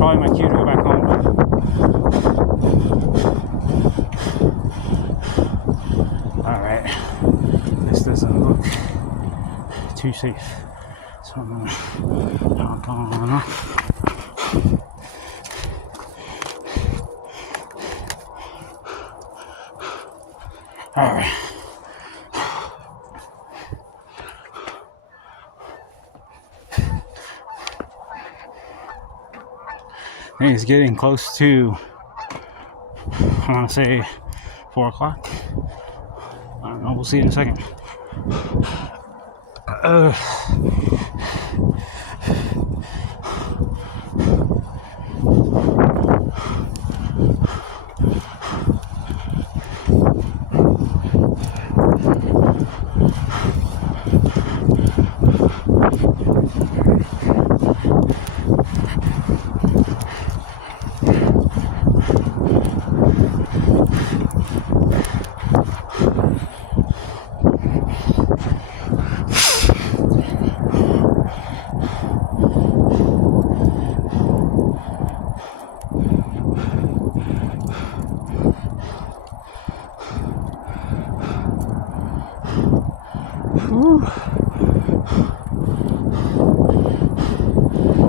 probably my cue to go back home. Alright. This doesn't look too safe. So I'm gonna hop on up. Alright. I think it's getting close to, I want to say 4 o'clock. I don't know, we'll see in a second.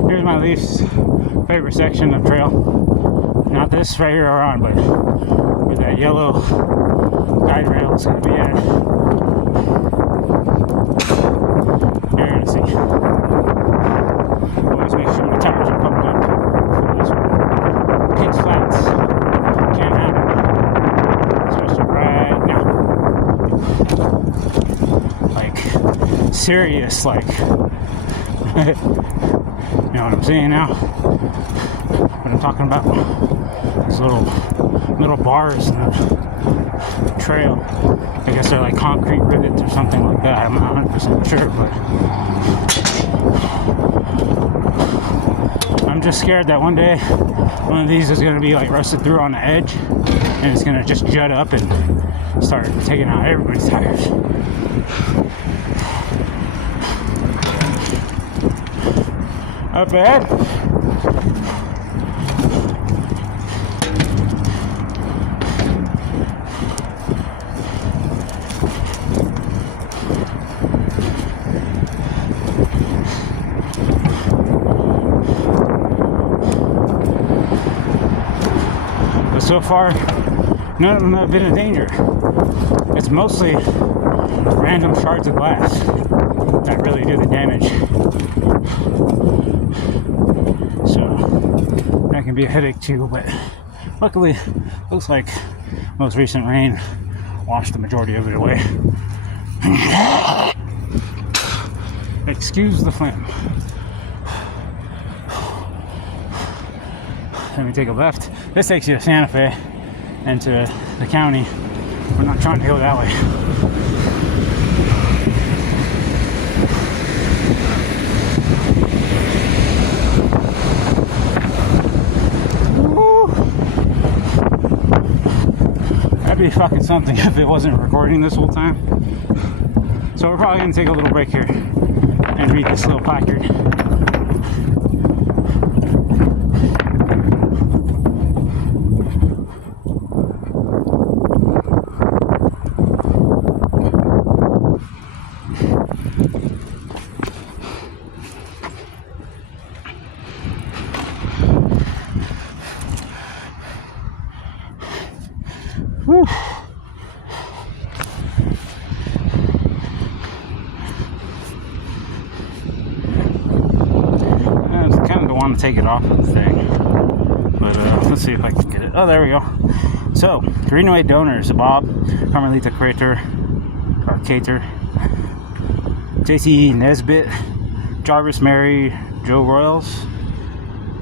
Here's my least favorite section of trail. Not this right here we're on, but where that yellow guide rail is going to be at. You're going to see. Always make sure the tires are pumped up for this one. Pitch flats can't happen, especially right now. Like serious, like. You know what I'm saying now? What I'm talking about? These little bars in the trail. I guess they're like concrete rivets or something like that. I'm not 100% sure, but I'm just scared that one day one of these is going to be like rusted through on the edge and it's going to just jut up and start taking out everybody's tires. Up ahead. But so far, none of them have been in danger. It's mostly random shards of glass that really do the damage. So that can be a headache too, but luckily looks like most recent rain washed the majority of it away. Excuse the phlegm. Let me take a left. This takes you to Santa Fe and to the county. We're not trying to go that way. That'd be fucking something if it wasn't recording this whole time. So we're probably gonna take a little break here and read this little placard. Whew. I was kind of want to take it off of the thing, but let's see if I can get it. Oh, there we go. So, Greenway donors: Bob Carmelita Cater, JC Nesbitt, Jarvis Mary, Joe Royals,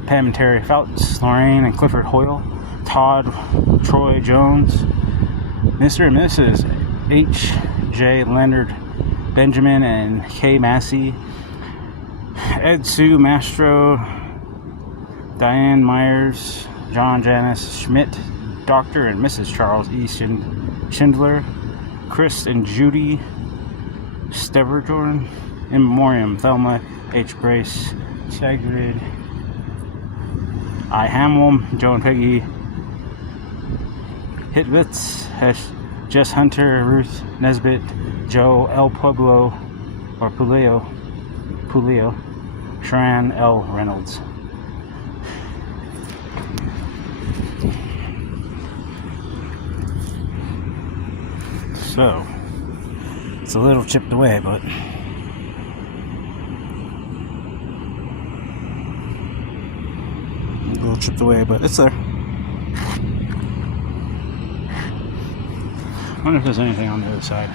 Pam and Terry Fouts, Lorraine and Clifford Hoyle, Todd Troy Jones, Mr. and Mrs. H.J. Leonard Benjamin and K. Massey, Ed Sue Mastro, Diane Myers, John Janice Schmidt, Dr. and Mrs. Charles E. Schindler, Chris and Judy Steverjorn, in memoriam Thelma H. Brace, Sagrid, I. Hamel, Joe and Peggy Hitvitz, Jess Hunter, Ruth Nesbitt, Joe L. Pueblo, or Puleo, Sharon L. Reynolds. So, it's a little chipped away, but it's there. I wonder if there's anything on the other side.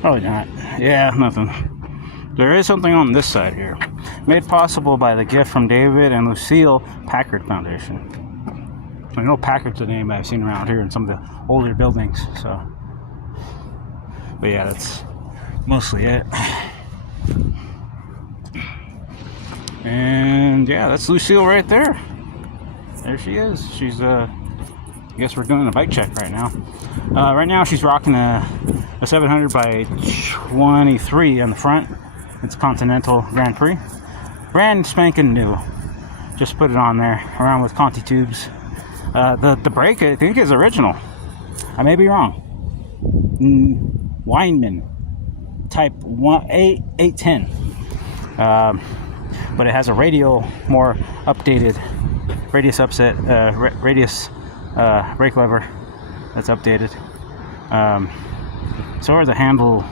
Probably not. Yeah, nothing. There is something on this side here. Made possible by the gift from David and Lucille Packard Foundation. I know Packard's a name I've seen around here in some of the older buildings, so. But yeah, that's mostly it. And yeah, that's Lucille right there. There she is. She's I guess we're doing a bike check right now. Right now she's rocking a 700 by 23 on the front. It's Continental Grand Prix. Brand spanking new. Just put it on there, around with Conti tubes. The brake, I think, is original. I may be wrong. Weinman type 810. But it has a more updated radius brake lever that's updated. So are the handle,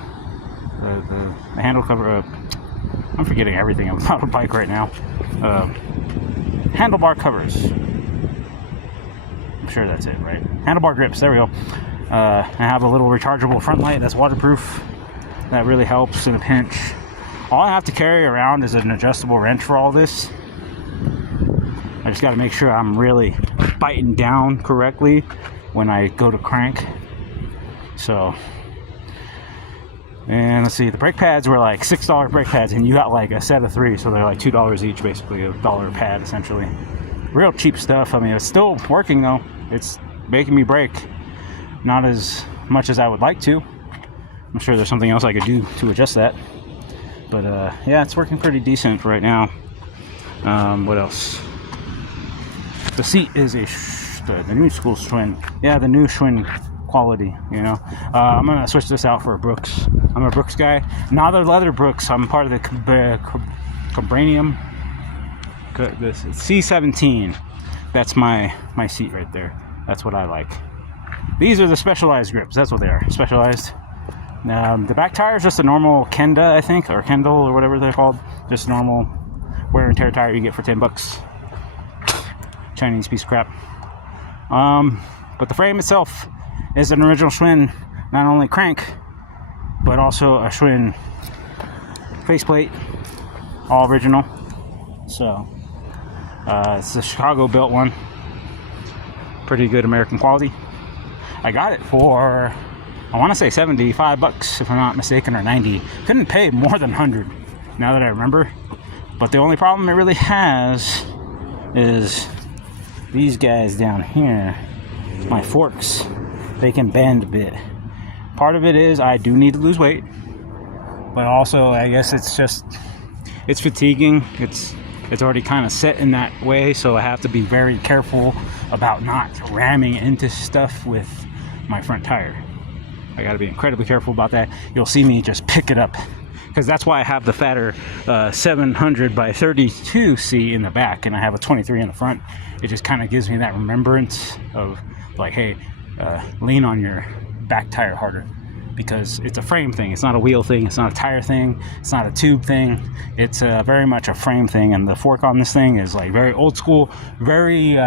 the handle cover. I'm forgetting everything about a bike right now. Handlebar covers. I'm sure that's it, right? Handlebar grips. There we go. I have a little rechargeable front light that's waterproof. That really helps in a pinch. All I have to carry around is an adjustable wrench for all this. I just got to make sure I'm really biting down correctly when I go to crank. So, and let's see, the brake pads were like $6 brake pads, and you got like a set of 3, so they're like $2 each, basically $1 a pad essentially. Real cheap stuff. I mean, it's still working though. It's making me brake, not as much as I would like to. I'm sure there's something else I could do to adjust that. But yeah, it's working pretty decent right now. What else? The seat is the new school Schwinn. Yeah, the new Schwinn quality, you know. I'm gonna switch this out for a Brooks. I'm a Brooks guy. Not the leather Brooks. I'm part of the Cabranium. The C17. That's my seat right there. That's what I like. These are the specialized grips. That's what they are. Specialized. The back tire is just a normal Kenda, I think, or Kendall, or whatever they're called. Just normal wear and tear tire you get for $10. Chinese piece of crap. But the frame itself is an original Schwinn, not only crank, but also a Schwinn faceplate, all original. So it's a Chicago built one. Pretty good American quality. I got it for, I want to say $75 if I'm not mistaken, or 90. Couldn't pay more than 100 now that I remember. But the only problem it really has is these guys down here, my forks. They can bend a bit. Part of it is I do need to lose weight, but also I guess it's fatiguing. It's already kind of set in that way, so I have to be very careful about not ramming into stuff with my front tire. I got to be incredibly careful about that. You'll see me just pick it up, because that's why I have the fatter 700 by 32C in the back, and I have a 23 in the front. It just kind of gives me that remembrance of like, hey, lean on your back tire harder, because it's a frame thing. It's not a wheel thing. It's not a tire thing. It's not a tube thing. It's very much a frame thing, and the fork on this thing is like very old school, very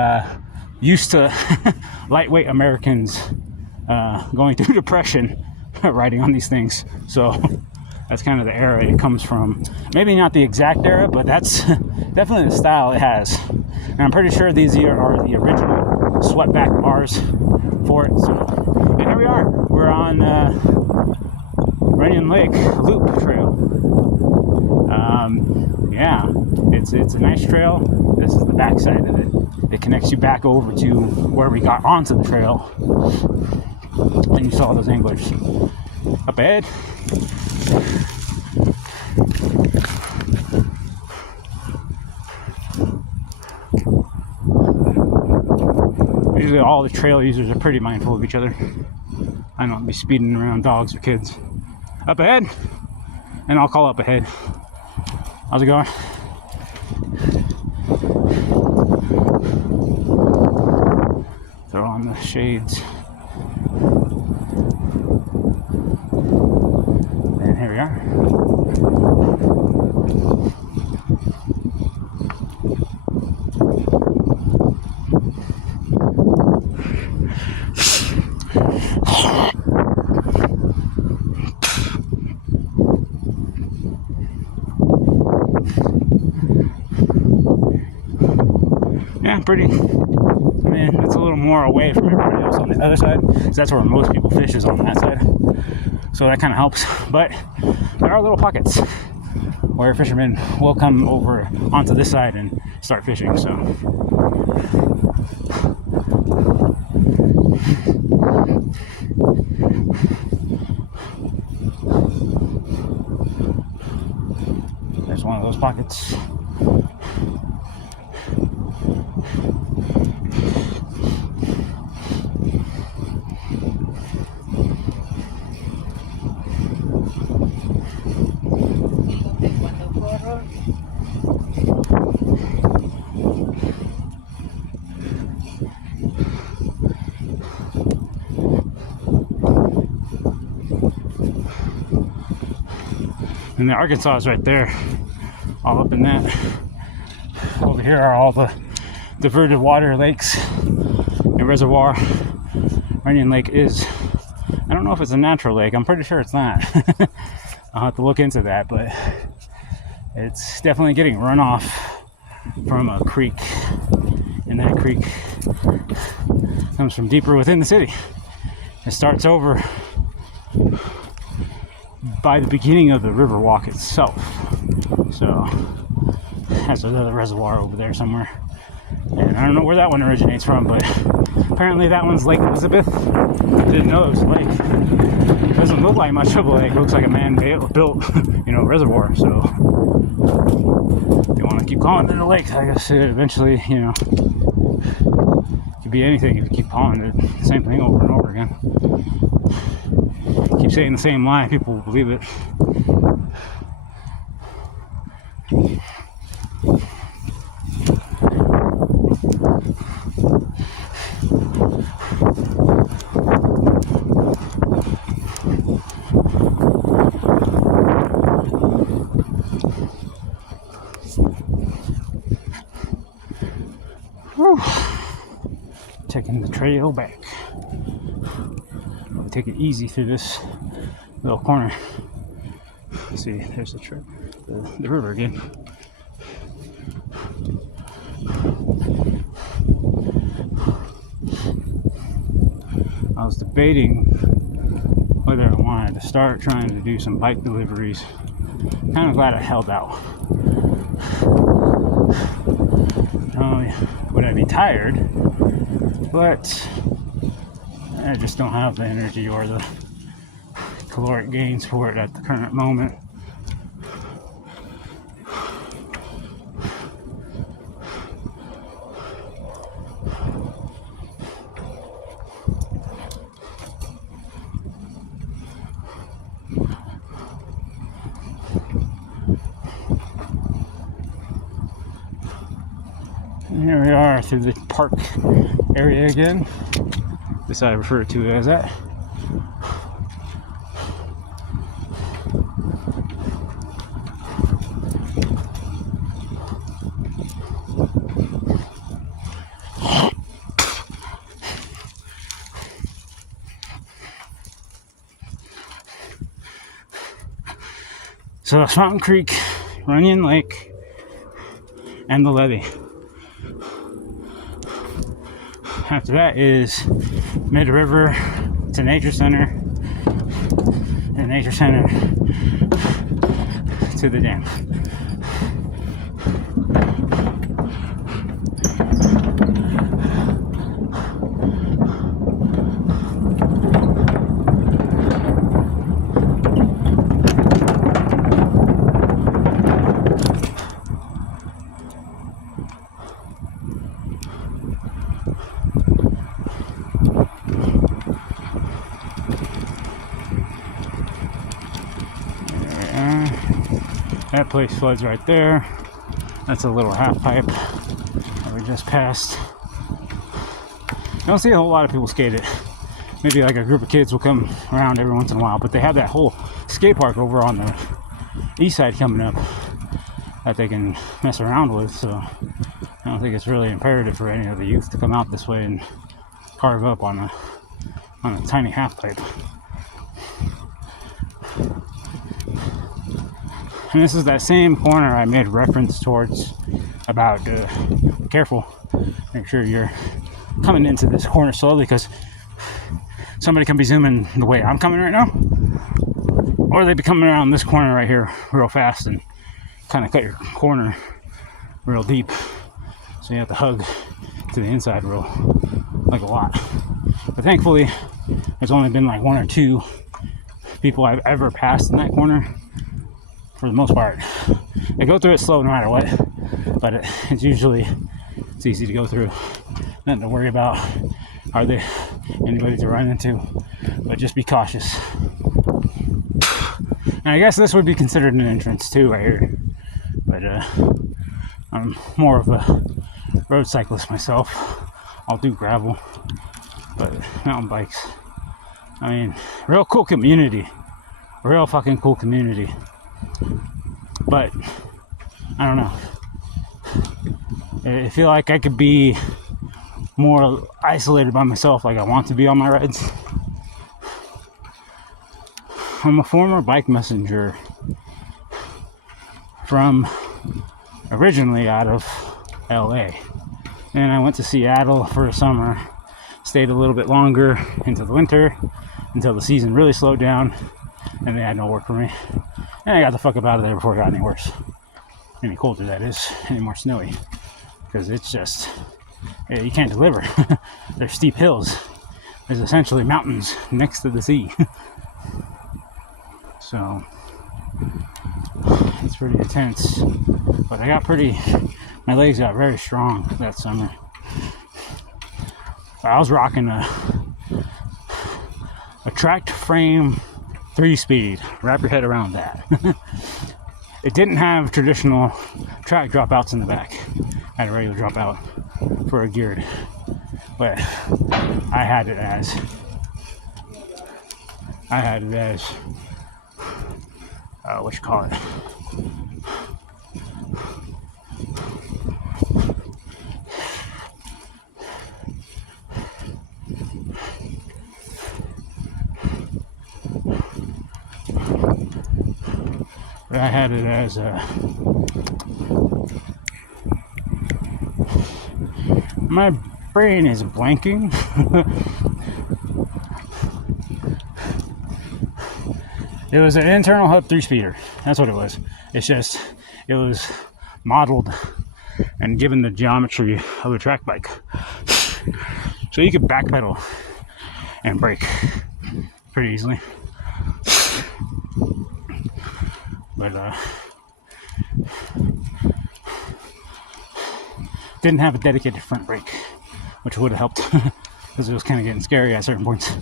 used to lightweight Americans going through depression riding on these things. So that's kind of the era it comes from. Maybe not the exact era, but that's definitely the style it has. And I'm pretty sure these are the original sweatback bars for it. So, and here we are. We're on Runyon Lake Loop Trail. Yeah, it's a nice trail. This is the back side of it. It connects you back over to where we got onto the trail. And you saw those anglers up ahead. usually all the trail users are pretty mindful of each other. I don't be speeding around dogs or kids. Up ahead, and I'll call up ahead. How's it going? Throw on the shades. And here we are. Yeah, pretty. I mean, it's a little more away from everybody else on the other side, because that's where most people fish, is on that side. So that kind of helps. But there are little pockets where fishermen will come over onto this side and start fishing. So there's one of those pockets. And the Arkansas is right there, all up in that. Over here are all the diverted water lakes and reservoir. Onion Lake is, I don't know if it's a natural lake, I'm pretty sure it's not. I'll have to look into that, but it's definitely getting runoff from a creek. And that creek comes from deeper within the city. It starts over by the beginning of the river walk itself. So has another reservoir over there somewhere, and I don't know where that one originates from, but apparently that one's Lake Elizabeth. Didn't know it was a lake. It doesn't look like much of a lake. It looks like a man-built, reservoir. So they want to keep calling it a lake. I guess it eventually, it could be anything if you keep calling it the same thing over and over again. Keep saying the same lie, people will believe it. Whew. Taking the trail back. I'll take it easy through this little corner. See, there's the river again. I was debating whether I wanted to start trying to do some bike deliveries. Kind of glad I held out. Not only would I be tired, but I just don't have the energy or the caloric gains for it at the current moment. And here we are through the park area again. This I refer to as that. So that's Mountain Creek, Runyon Lake, and the levee. After that is mid-river to Nature Center, and Nature Center to the dam. That place floods right there. That's a little half pipe that we just passed. I don't see a whole lot of people skate it. Maybe like a group of kids will come around every once in a while, but they have that whole skate park over on the east side coming up that they can mess around with, so I don't think it's really imperative for any of the youth to come out this way and carve up on a tiny half pipe. And this is that same corner I made reference towards about careful, make sure you're coming into this corner slowly, because somebody can be zooming the way I'm coming right now, or they be coming around this corner right here real fast and kind of cut your corner real deep, so you have to hug to the inside a lot. But thankfully there's only been like one or two people I've ever passed in that corner. For the most part, they go through it slow no matter what, but it's easy to go through. Nothing to worry about. Hardly anybody to run into, but just be cautious. And I guess this would be considered an entrance too right here, but I'm more of a road cyclist myself. I'll do gravel, but mountain bikes, I mean, real cool community, real fucking cool community. But I don't know, I feel like I could be more isolated by myself, like I want to be on my rides. I'm a former bike messenger from originally out of LA. Then I went to Seattle for a summer, stayed a little bit longer into the winter until the season really slowed down and they had no work for me. And I got the fuck up out of there before it got any worse. Any colder, that is, any more snowy. Because it's just, you can't deliver. There's steep hills. There's essentially mountains next to the sea. So, it's pretty intense. But my legs got very strong that summer. I was rocking a tracked frame 3-speed. Wrap your head around that. It didn't have traditional track dropouts in the back. I had a regular dropout for a geared, but I had it as what you call it? I had it as my brain is blanking. It was an internal hub 3-speeder. That's what it was. It was modeled and given the geometry of a track bike. So you could backpedal and brake pretty easily. But didn't have a dedicated front brake, which would have helped because it was kind of getting scary at certain points.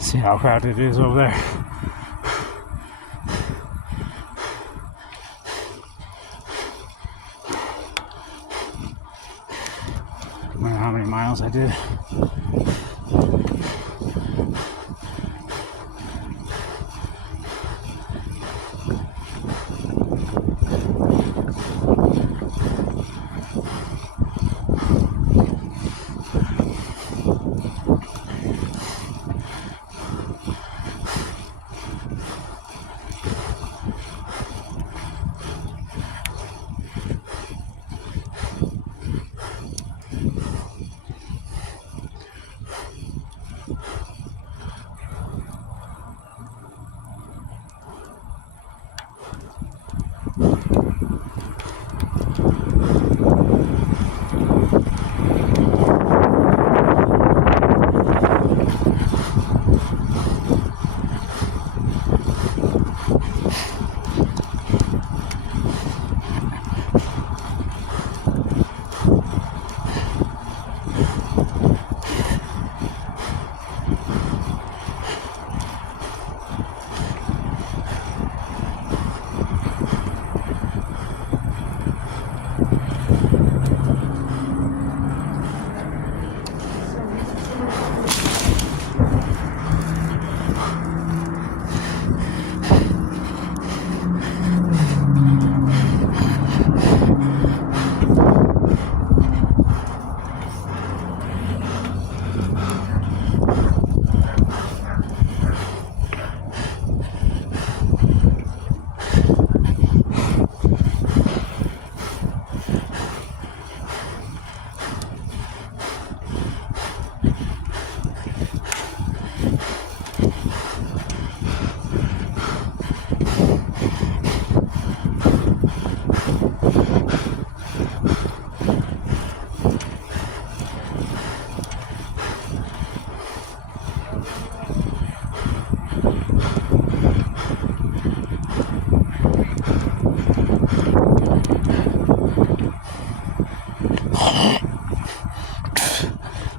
See how crowded it is over there. I don't know how many miles I did.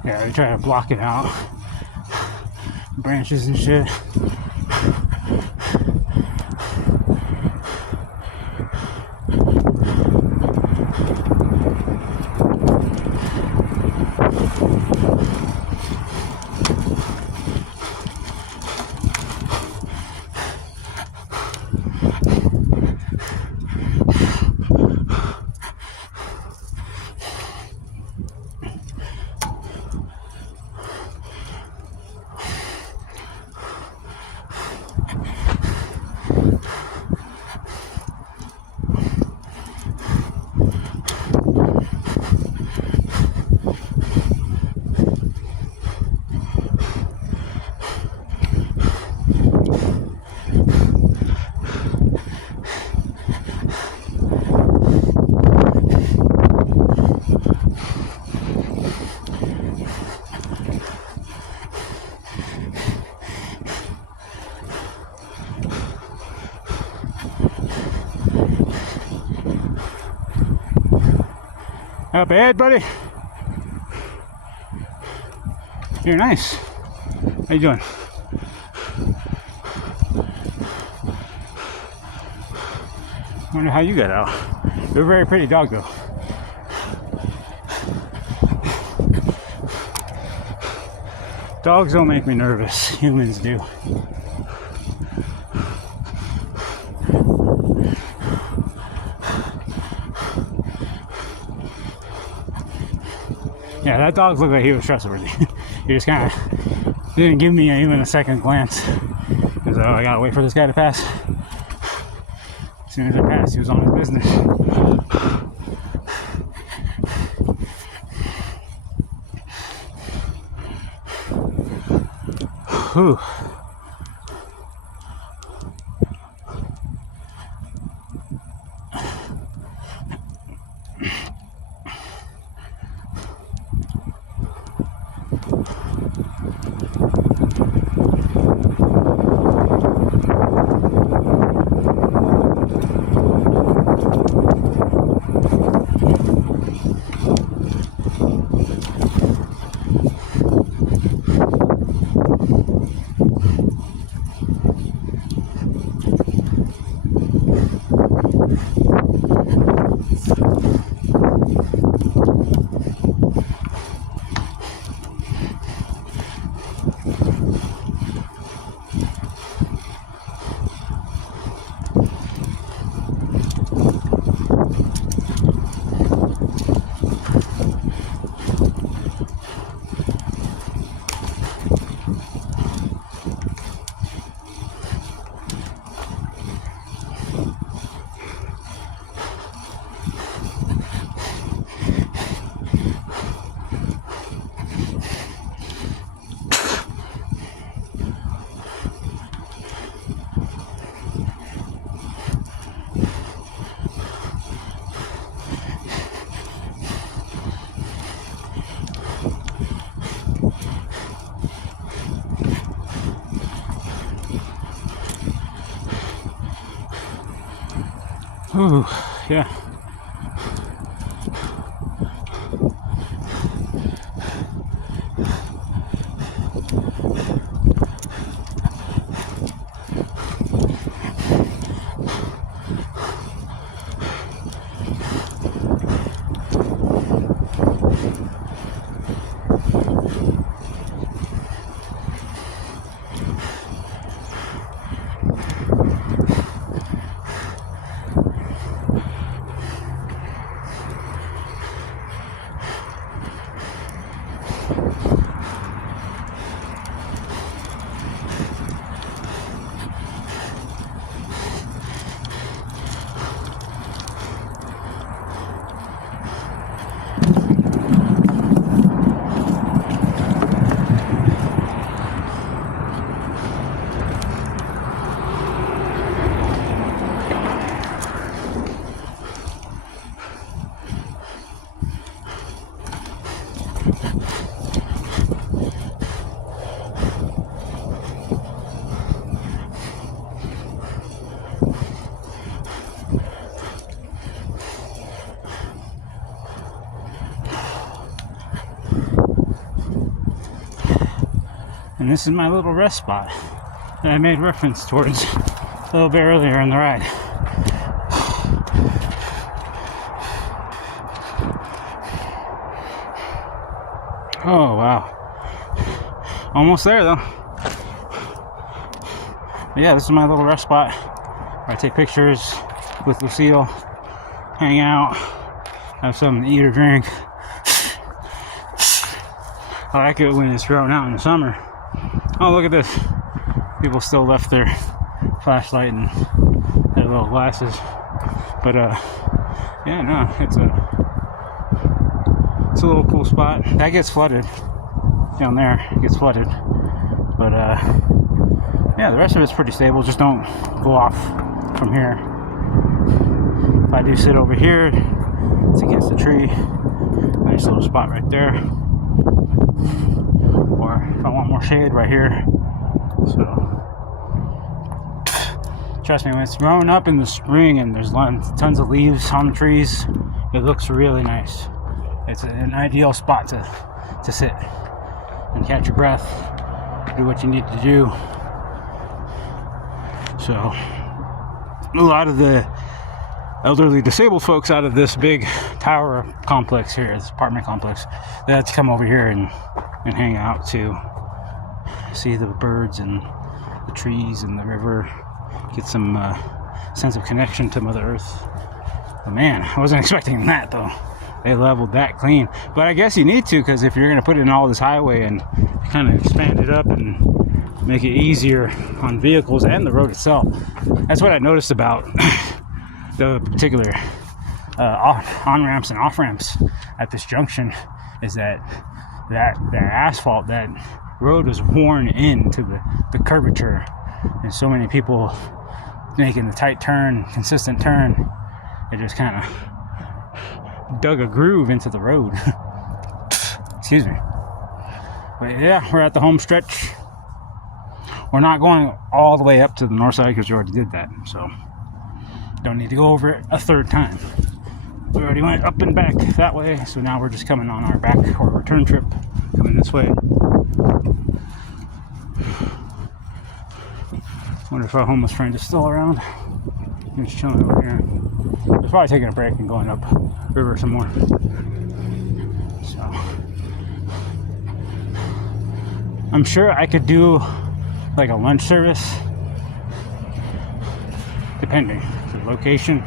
Yeah, they try to block it out. Branches and shit. Not bad, buddy. You're nice. How you doing? Wonder how you got out. You're a very pretty dog, though. Dogs don't make me nervous. Humans do. Yeah, that dog looked like he was trustworthy. He just kind of didn't give me even a second glance. Because I gotta wait for this guy to pass. As soon as I passed, he was on his business. Whew. Ooh, yeah. And this is my little rest spot that I made reference towards a little bit earlier in the ride. Oh wow. Almost there though. But yeah, this is my little rest spot where I take pictures with Lucille, hang out, have something to eat or drink. I like it when it's growing out in the summer. Oh, look at this. People still left their flashlight and their little glasses. But yeah, no, it's a little cool spot. That gets flooded. Down there, it gets flooded. But yeah, the rest of it's pretty stable. Just don't go off from here. If I do sit over here, it's against the tree. Nice little spot right there. Or if I want more shade, right here. So trust me, when it's growing up in the spring and there's tons of leaves on the trees, it looks really nice. It's an ideal spot to sit and catch your breath, do what you need to do. So a lot of the elderly disabled folks out of this big tower complex here, this apartment complex, they have to come over here and hang out to see the birds and the trees and the river, get some sense of connection to Mother Earth. But man, I wasn't expecting that though. They leveled that clean. But I guess you need to, because if you're going to put in all this highway and kind of expand it up and make it easier on vehicles and the road itself. That's what I noticed about the particular on-ramps and off-ramps at this junction, is that asphalt, that road was worn into the curvature, and so many people making the tight turn, consistent turn, it just kind of dug a groove into the road. Excuse me. But yeah, we're at the home stretch. We're not going all the way up to the north side because we already did that, so don't need to go over it a third time. We already went up and back that way, so now we're just coming on our back or return trip, coming this way. Wonder if our homeless friend is still around. He's chilling over here. He's probably taking a break and going up river some more. So I'm sure I could do like a lunch service, depending on the location.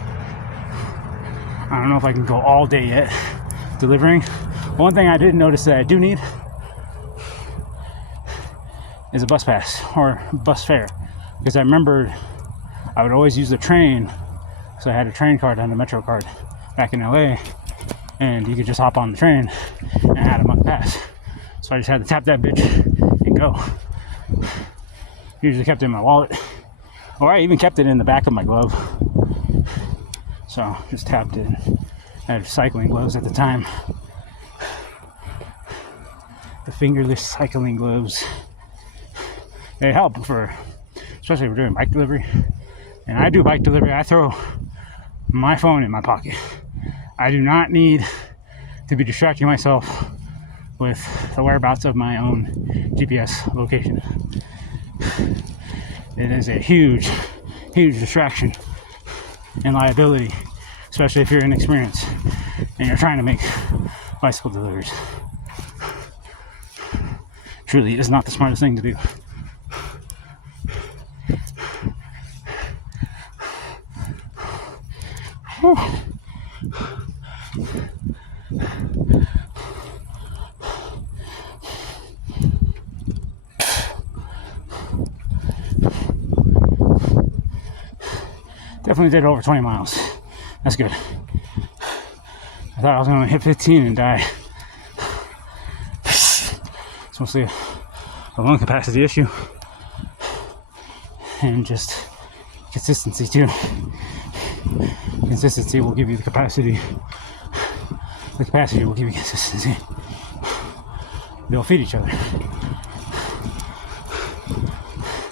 I don't know if I can go all day yet delivering. One thing I did notice that I do need is a bus pass or bus fare, because I remembered I would always use the train, so I had a train card and a Metro card back in LA, and you could just hop on the train and add a month pass. So I just had to tap that bitch and go. Usually kept it in my wallet, or I even kept it in the back of my glove. So just tapped it. I had cycling gloves at the time, the fingerless cycling gloves. They help for, especially if we're doing bike delivery. And I do bike delivery. I throw my phone in my pocket. I do not need to be distracting myself with the whereabouts of my own GPS location. It is a huge distraction and liability, especially if you're inexperienced and you're trying to make bicycle deliveries. Truly, it is not the smartest thing to do. Whew. Definitely did over 20 miles. That's good. I thought I was going to hit 15 and die. It's mostly a lung capacity issue. And just consistency too. Consistency will give you the capacity. The capacity will give you consistency. They'll feed each other.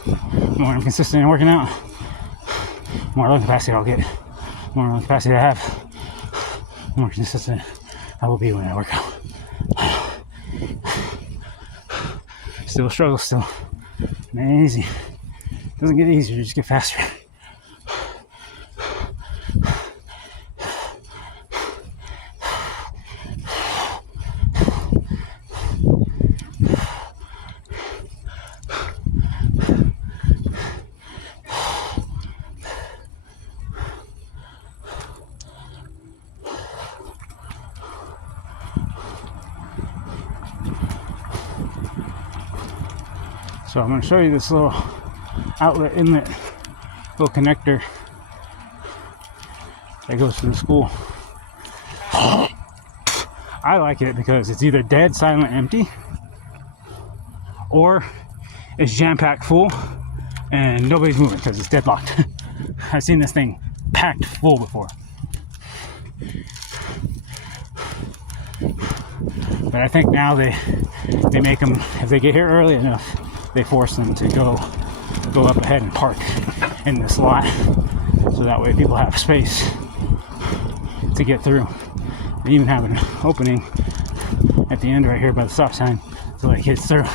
The more I'm consistent in working out, the more lung capacity I'll get. The more lung capacity I have, the more consistent I will be when I work out. still struggle, still. Amazing. Doesn't get easier, just get faster. So I'm going to show you this little outlet inlet, little connector that goes to the school. I like it because it's either dead, silent, empty, or it's jam-packed full and nobody's moving because it's deadlocked. I've seen this thing packed full before. But I think now they make them, if they get here early enough, they force them to go up ahead and park in this lot, so that way people have space to get through. They even have an opening at the end right here by the stop sign so like kids through.